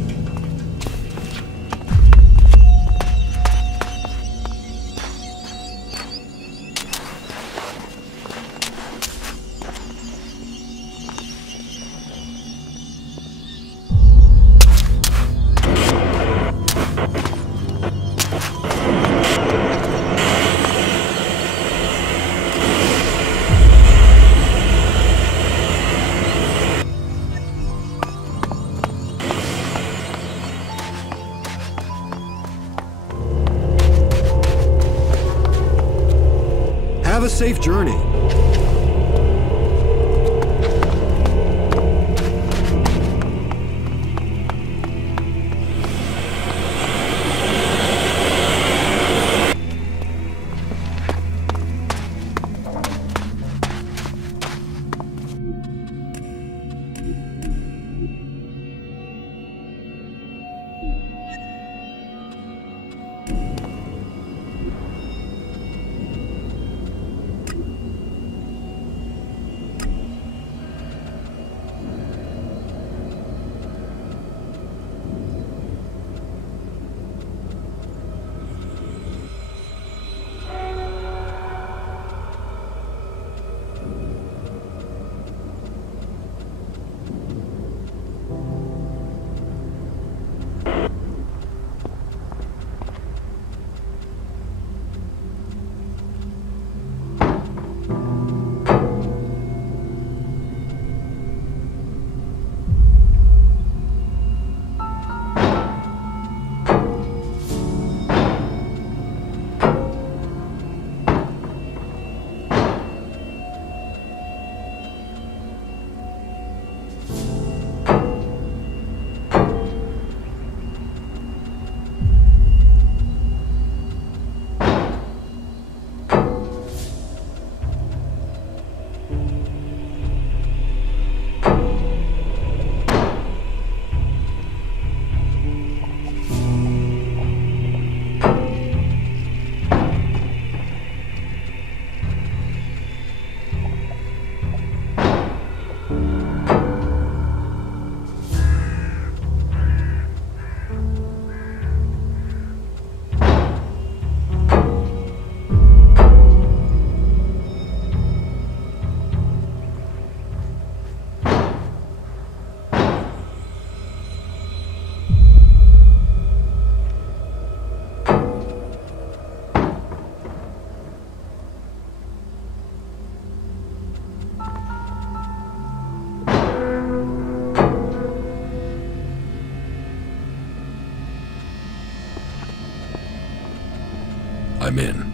safe journey. I'm in.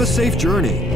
Have a safe journey.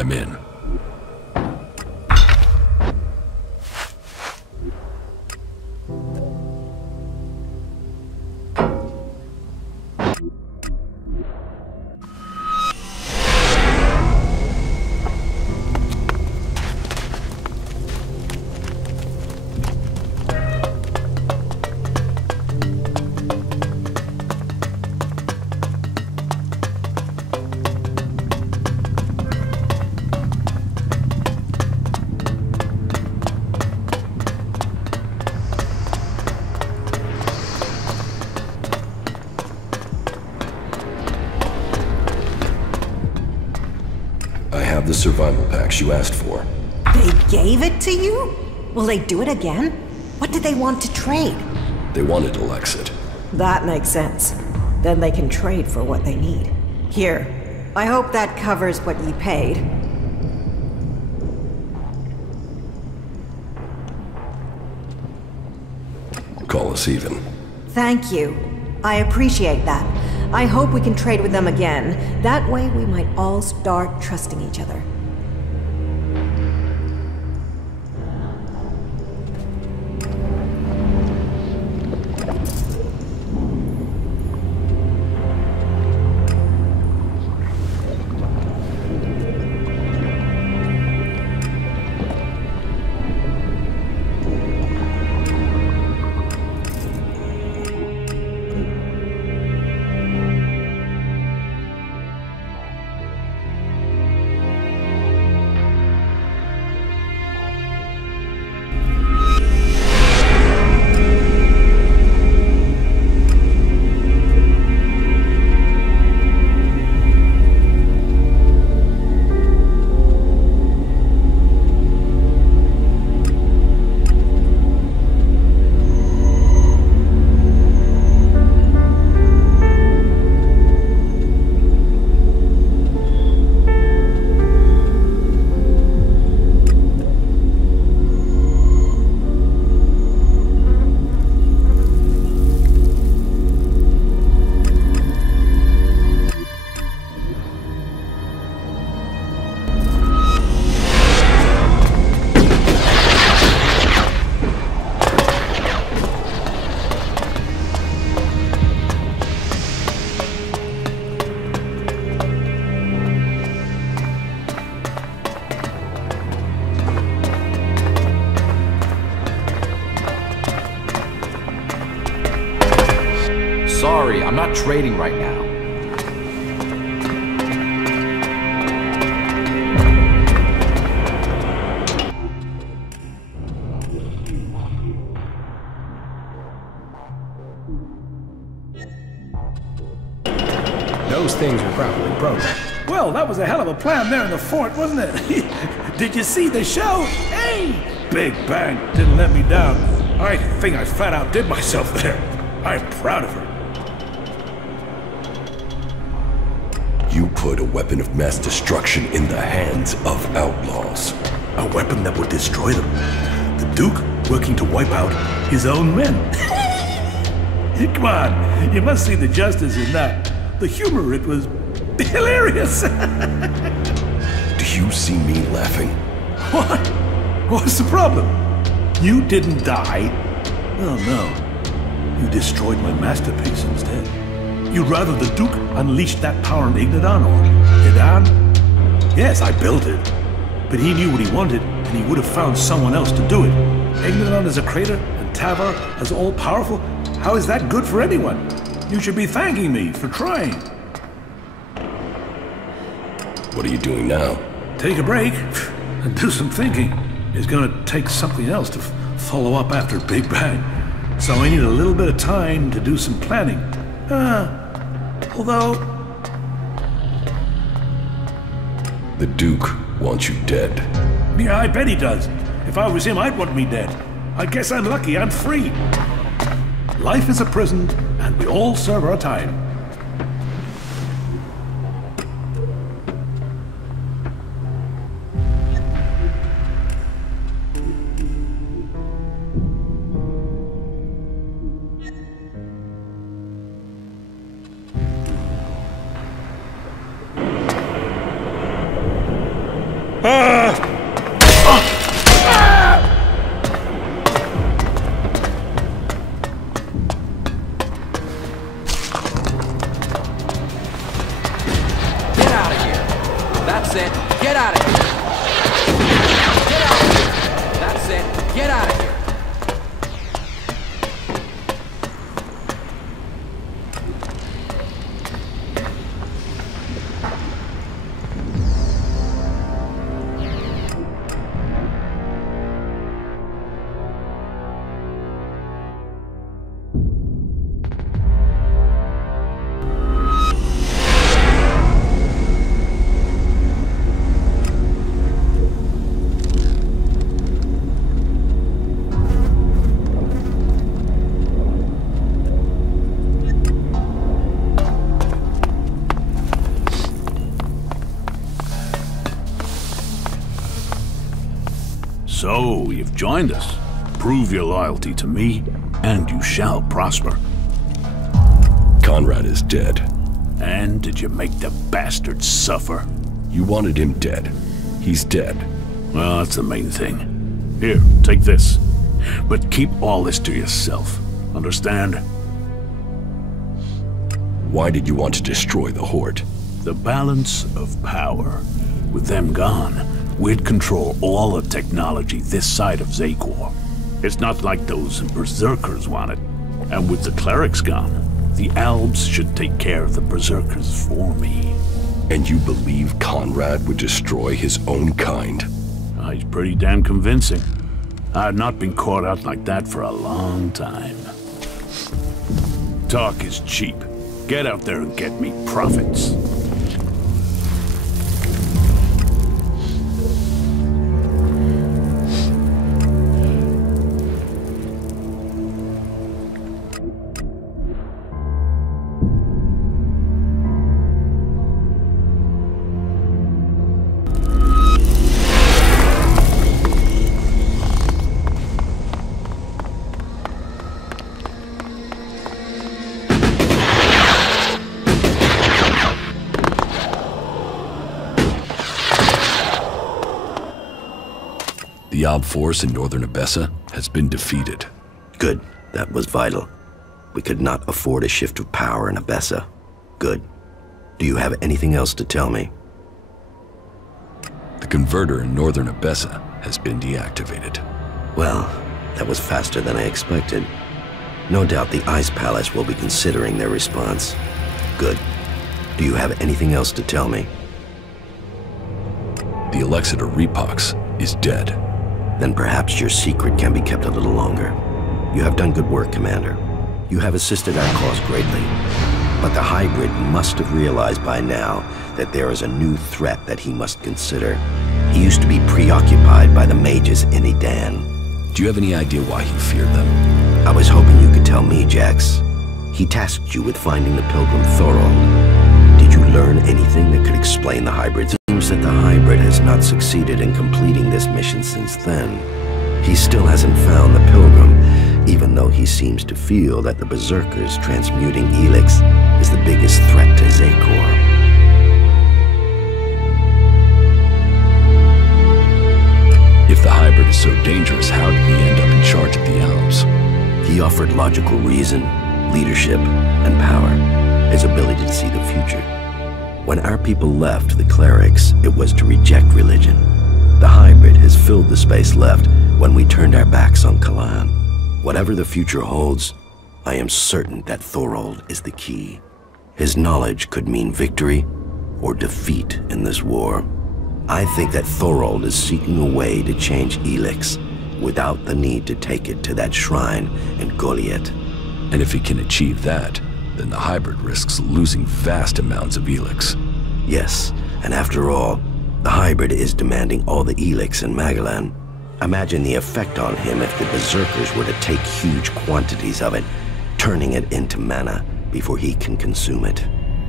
I'm in. The survival packs you asked for. They gave it to you? Will they do it again? What did they want to trade? They wanted ELEX. That makes sense. Then they can trade for what they need. Here, I hope that covers what you paid. Call us even. Thank you. I appreciate that. I hope we can trade with them again. That way we might all start trusting each other. Sorry, I'm not trading right now. Those things are probably broken. Well, that was a hell of a plan there in the fort, wasn't it? Did you see the show? Hey! Big Bang didn't let me down. I think I flat out did myself there. I'm proud of her. You put a weapon of mass destruction in the hands of outlaws. A weapon that would destroy them. The Duke working to wipe out his own men. Come on, you must see the justice in that. The humor, it was hilarious. Do you see me laughing? What? What's the problem? You didn't die. Oh no. You destroyed my masterpiece instead. You'd rather the Duke unleashed that power on Ignadan or Idan? Yes, I built it. But he knew what he wanted, and he would have found someone else to do it. Ignadan is a traitor, and Tavar is all-powerful. How is that good for anyone? You should be thanking me for trying. What are you doing now? Take a break and do some thinking. It's gonna take something else to follow up after Big Bang. So I need a little bit of time to do some planning. Although... The Duke wants you dead. Yeah, I bet he does. If I was him, I'd want me dead. I guess I'm lucky, I'm free. Life is a prison, and we all serve our time. That's it. Get out of here. Get out of here. That's it. Get out of here. So, you've joined us. Prove your loyalty to me, and you shall prosper. Conrad is dead. And did you make the bastard suffer? You wanted him dead. He's dead. Well, that's the main thing. Here, take this. But keep all this to yourself. Understand? Why did you want to destroy the Horde? The balance of power. With them gone, we'd control all the technology this side of Zakor. It's not like those Berserkers want it. And with the clerics gone, the Albs should take care of the Berserkers for me. And you believe Conrad would destroy his own kind? He's pretty damn convincing. I've not been caught out like that for a long time. Talk is cheap. Get out there and get me profits. The Alb force in northern Abessa has been defeated. Good. That was vital. We could not afford a shift of power in Abessa. Good. Do you have anything else to tell me? The converter in northern Abessa has been deactivated. Well, that was faster than I expected. No doubt the Ice Palace will be considering their response. Good. Do you have anything else to tell me? The Elexiter Repox is dead. Then perhaps your secret can be kept a little longer. You have done good work, Commander. You have assisted our cause greatly. But the hybrid must have realized by now that there is a new threat that he must consider. He used to be preoccupied by the mages in Edan. Do you have any idea why he feared them? I was hoping you could tell me, Jax. He tasked you with finding the pilgrim Thorold. Did you learn anything that could explain the hybrid? It seems that the hybrid has not succeeded in completing this mission since then. He still hasn't found the pilgrim, even though he seems to feel that the Berserkers transmuting ELEX is the biggest threat to Zakor. If the hybrid is so dangerous, how did he end up in charge of the Alps? He offered logical reason, leadership, and power. His ability to see the future. When our people left the clerics, it was to reject religion. The hybrid has filled the space left when we turned our backs on Kalan. Whatever the future holds, I am certain that Thorold is the key. His knowledge could mean victory or defeat in this war. I think that Thorold is seeking a way to change ELEX without the need to take it to that shrine in Goliath. And if he can achieve that, then the hybrid risks losing vast amounts of ELEX. Yes, and after all, the hybrid is demanding all the ELEX in Magalan. Imagine the effect on him if the Berserkers were to take huge quantities of it, turning it into mana before he can consume it.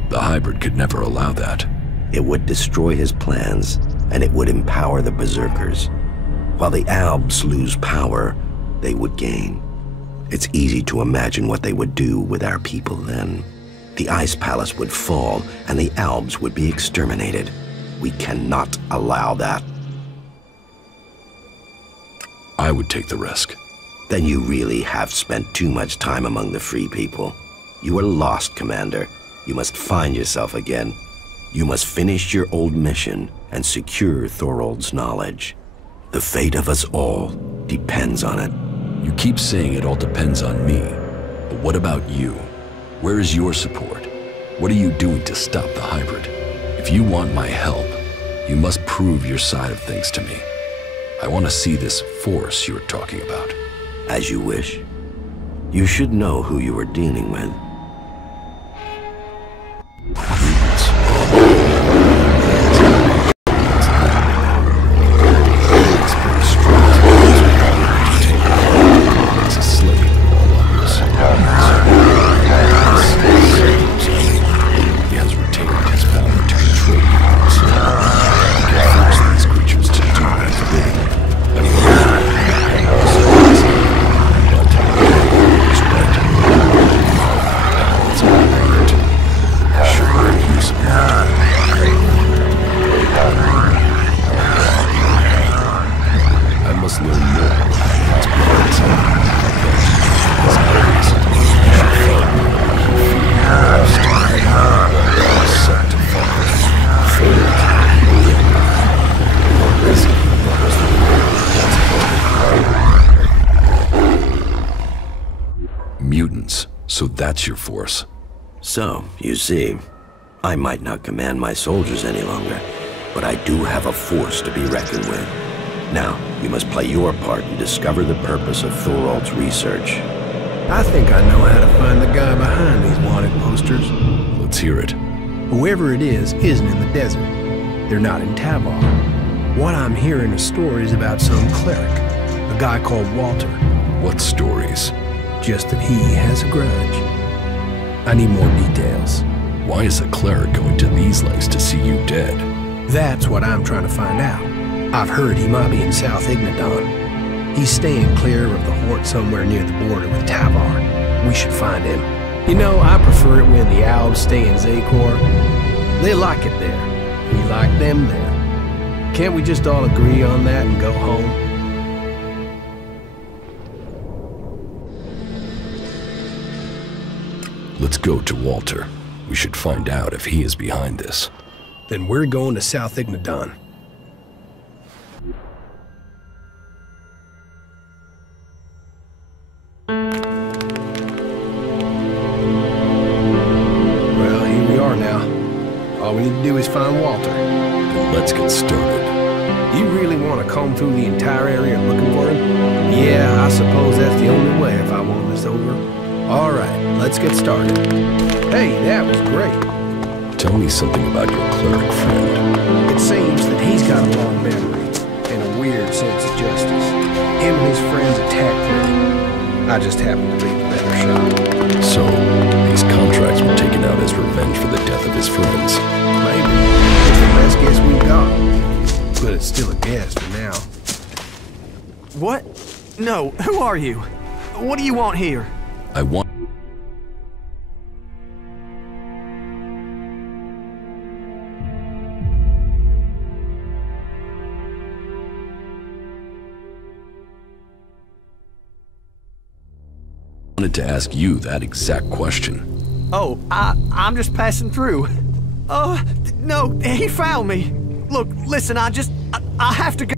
The hybrid could never allow that. It would destroy his plans, and it would empower the Berserkers. While the Albs lose power, they would gain. It's easy to imagine what they would do with our people then. The Ice Palace would fall, and the Albs would be exterminated. We cannot allow that. I would take the risk. Then you really have spent too much time among the free people. You are lost, Commander. You must find yourself again. You must finish your old mission and secure Thorold's knowledge. The fate of us all depends on it. You keep saying it all depends on me, but what about you? Where is your support? What are you doing to stop the hybrid? If you want my help, you must prove your side of things to me. I want to see this force you're talking about. As you wish. You should know who you are dealing with. Mutants, so that's your force. So, you see, I might not command my soldiers any longer, but I do have a force to be reckoned with. Now, you must play your part and discover the purpose of Thorold's research. I think I know how to find the guy behind these wanted posters. Let's hear it. Whoever it is isn't in the desert. They're not in Tavar. What I'm hearing are stories about some cleric, a guy called Walter. What stories? Just that he has a grudge. I need more details. Why is a cleric going to these lengths to see you dead? That's what I'm trying to find out. I've heard he might be in South Ignadon. He's staying clear of the Hort somewhere near the border with Tavar. We should find him. You know, I prefer it when the Alps stay in Zakor. They like it there. We like them there. Can't we just all agree on that and go home? Let's go to Walter. We should find out if he is behind this. Then we're going to South Ignadon. Well, here we are now. All we need to do is find Walter. Then let's get started. You really want to comb through the entire area looking for him? Yeah, I suppose that's the only way if I want this over. All right, let's get started. Hey, that was great. Tell me something about your cleric friend. It seems that he's got a long memory and a weird sense of justice. Him and his friends attacked me. I just happened to be the better shot. So, these contracts were taken out as revenge for the death of his friends. Maybe. It's the best guess we've got. But it's still a guess for now. What? No, who are you? What do you want here? I want... wanted to ask you that exact question. Oh, I'm just passing through. No, he found me. Look, listen, I have to go.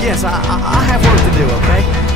Yes, I have work to do, okay?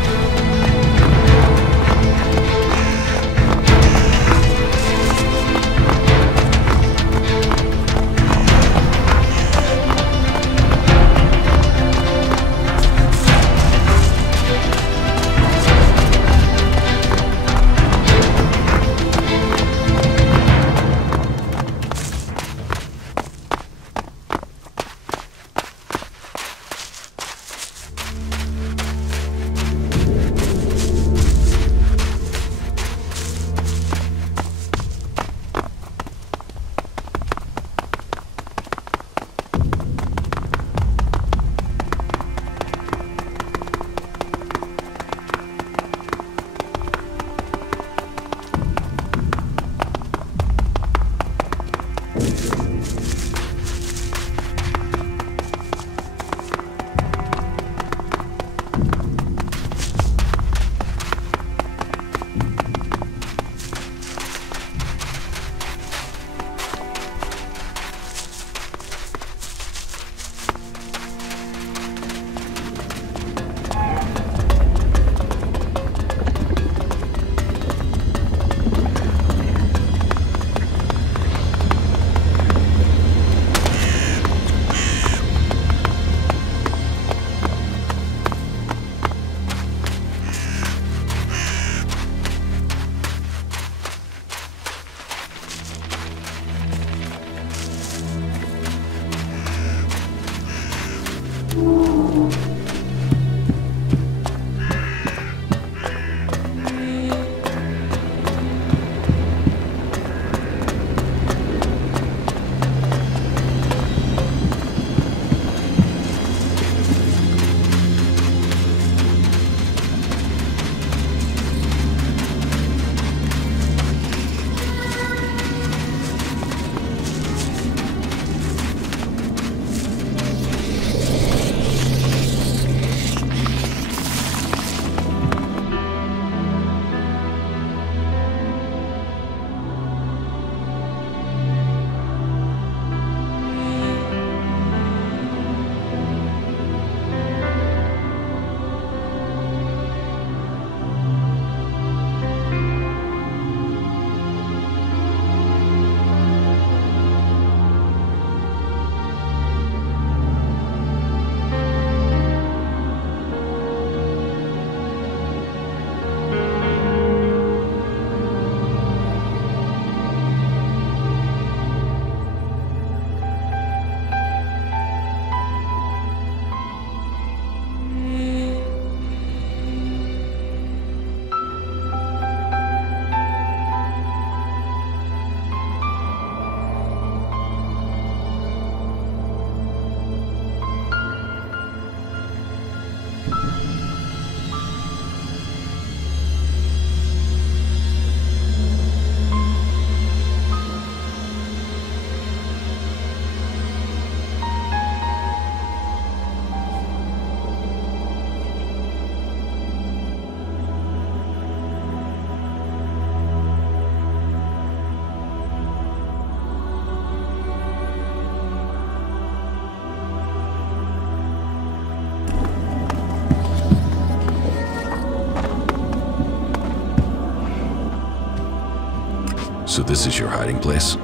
So this is your hiding place?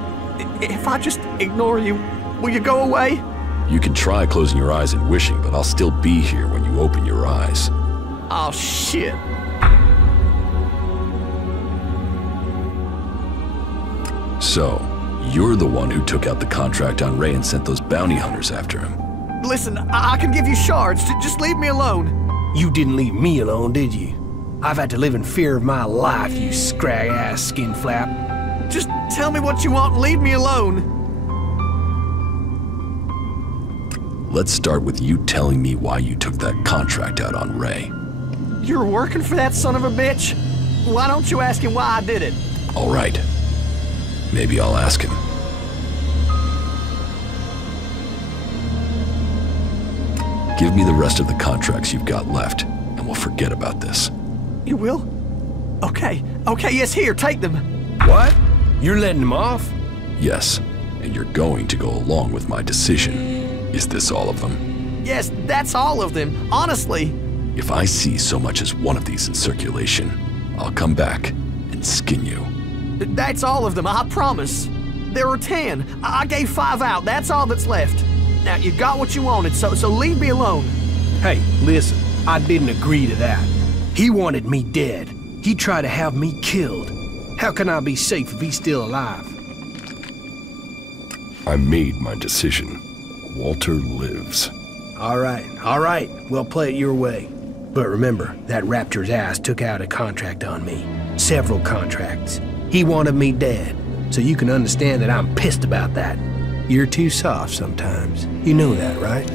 If I just ignore you, will you go away? You can try closing your eyes and wishing, but I'll still be here when you open your eyes. Oh, shit. So, you're the one who took out the contract on Ray and sent those bounty hunters after him. Listen, I can give you shards. Just leave me alone. You didn't leave me alone, did you? I've had to live in fear of my life, you scrag-ass skin flap. Just tell me what you want and leave me alone. Let's start with you telling me why you took that contract out on Ray. You're working for that son of a bitch? Why don't you ask him why I did it? All right. Maybe I'll ask him. Give me the rest of the contracts you've got left, and we'll forget about this. You will? Okay, yes, here, take them. What? You're letting them off? Yes, and you're going to go along with my decision. Is this all of them? Yes, that's all of them, honestly. If I see so much as one of these in circulation, I'll come back and skin you. That's all of them, I promise. There are 10. I gave 5 out. That's all that's left. Now, you got what you wanted, so leave me alone. Hey, listen, I didn't agree to that. He wanted me dead. He tried to have me killed. How can I be safe if he's still alive? I made my decision. Walter lives. All right. We'll play it your way. But remember, that Rapture's ass took out a contract on me. Several contracts. He wanted me dead. So you can understand that I'm pissed about that. You're too soft sometimes. You know that, right?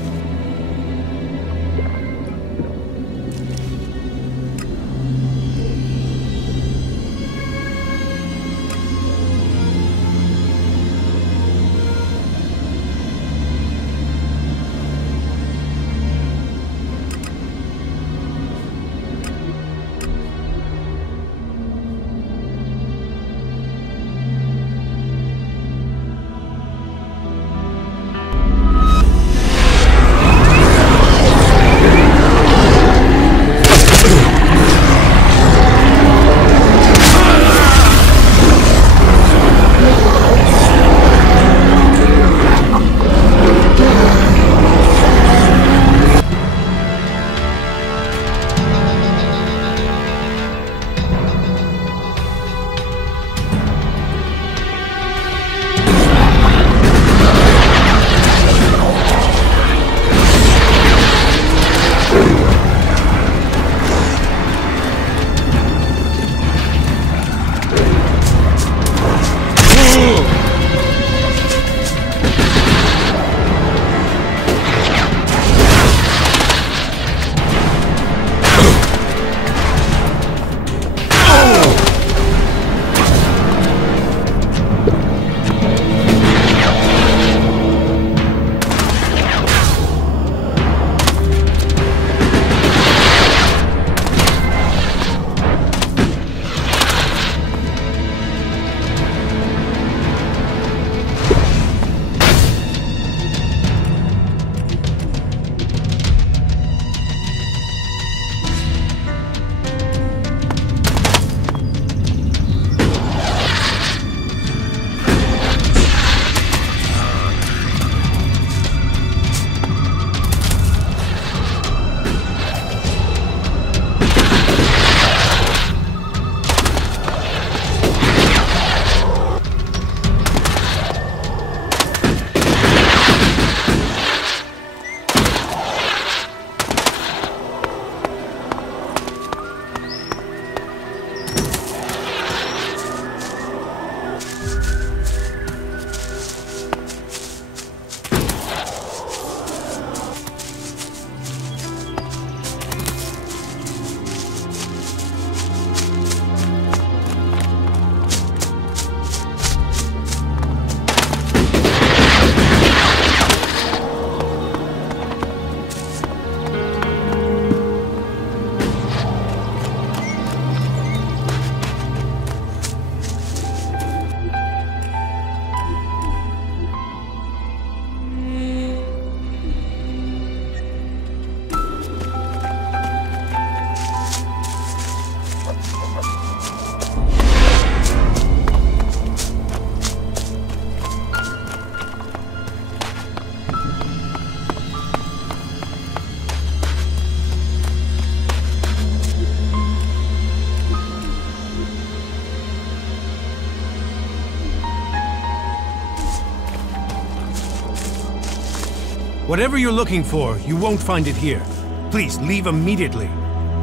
Whatever you're looking for, you won't find it here. Please, leave immediately.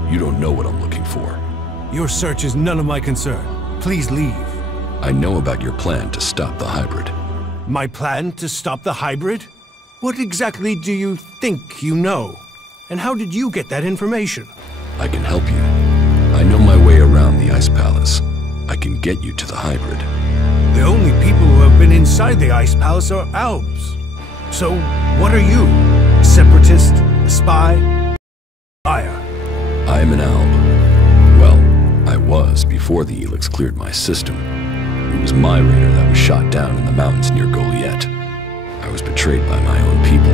You don't know what I'm looking for. Your search is none of my concern. Please leave. I know about your plan to stop the hybrid. My plan to stop the hybrid? What exactly do you think you know? And how did you get that information? I can help you. I know my way around the Ice Palace. I can get you to the hybrid. The only people who have been inside the Ice Palace are Alps. So, what are you? A separatist? A spy? Liar. I'm an Alb. Well, I was before the ELEX cleared my system. It was my raider that was shot down in the mountains near Goliath. I was betrayed by my own people,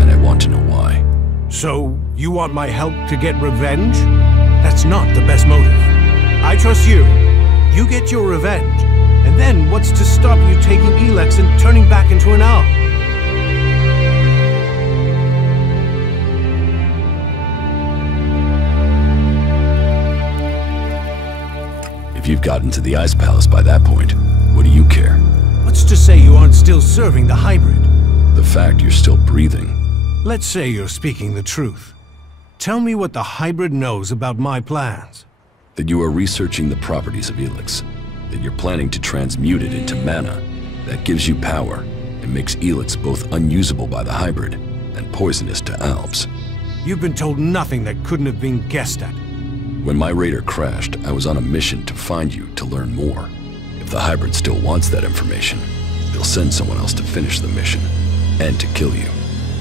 and I want want to know why. So, you want my help to get revenge? That's not the best motive. I trust you. You get your revenge. And then what's to stop you taking ELEX and turning back into an owl? If you've gotten to the Ice Palace by that point, what do you care? What's to say you aren't still serving the hybrid? The fact you're still breathing. Let's say you're speaking the truth. Tell me what the hybrid knows about my plans. That you are researching the properties of ELEX. That you're planning to transmute it into mana. That gives you power and makes ELEX both unusable by the hybrid and poisonous to Alps. You've been told nothing that couldn't have been guessed at. When my raider crashed, I was on a mission to find you to learn more. If the hybrid still wants that information, they'll send someone else to finish the mission and to kill you.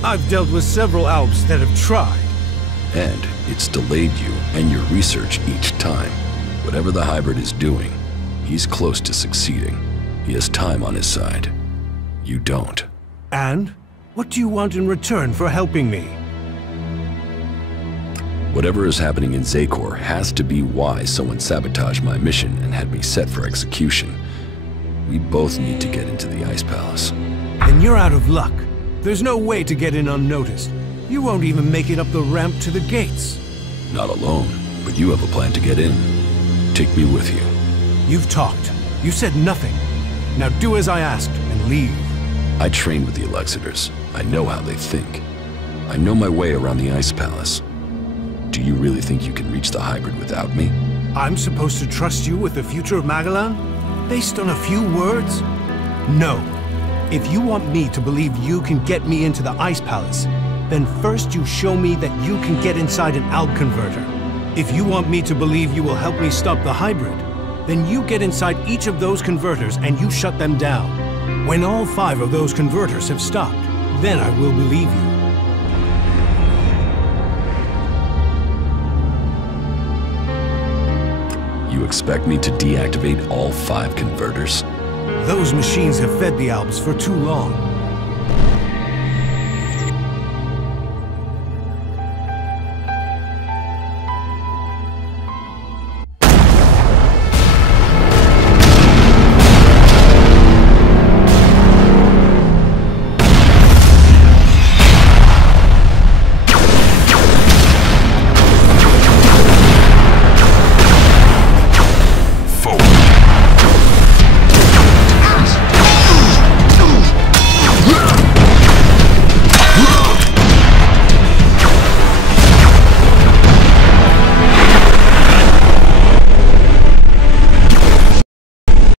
I've dealt with several Alps that have tried. And it's delayed you and your research each time. Whatever the hybrid is doing, he's close to succeeding. He has time on his side. You don't. And? What do you want in return for helping me? Whatever is happening in Zakor has to be why someone sabotaged my mission and had me set for execution. We both need to get into the Ice Palace. Then you're out of luck. There's no way to get in unnoticed. You won't even make it up the ramp to the gates. Not alone, but you have a plan to get in. Take me with you. You've talked. You said nothing. Now do as I asked and leave. I trained with the Elexitors. I know how they think. I know my way around the Ice Palace. Do you really think you can reach the hybrid without me? I'm supposed to trust you with the future of Magellan? Based on a few words? No. If you want me to believe you can get me into the Ice Palace, then first you show me that you can get inside an Alp converter. If you want me to believe you will help me stop the hybrid, then you get inside each of those converters and you shut them down. When all 5 of those converters have stopped, then I will believe you. You expect me to deactivate all 5 converters? Those machines have fed the Alps for too long.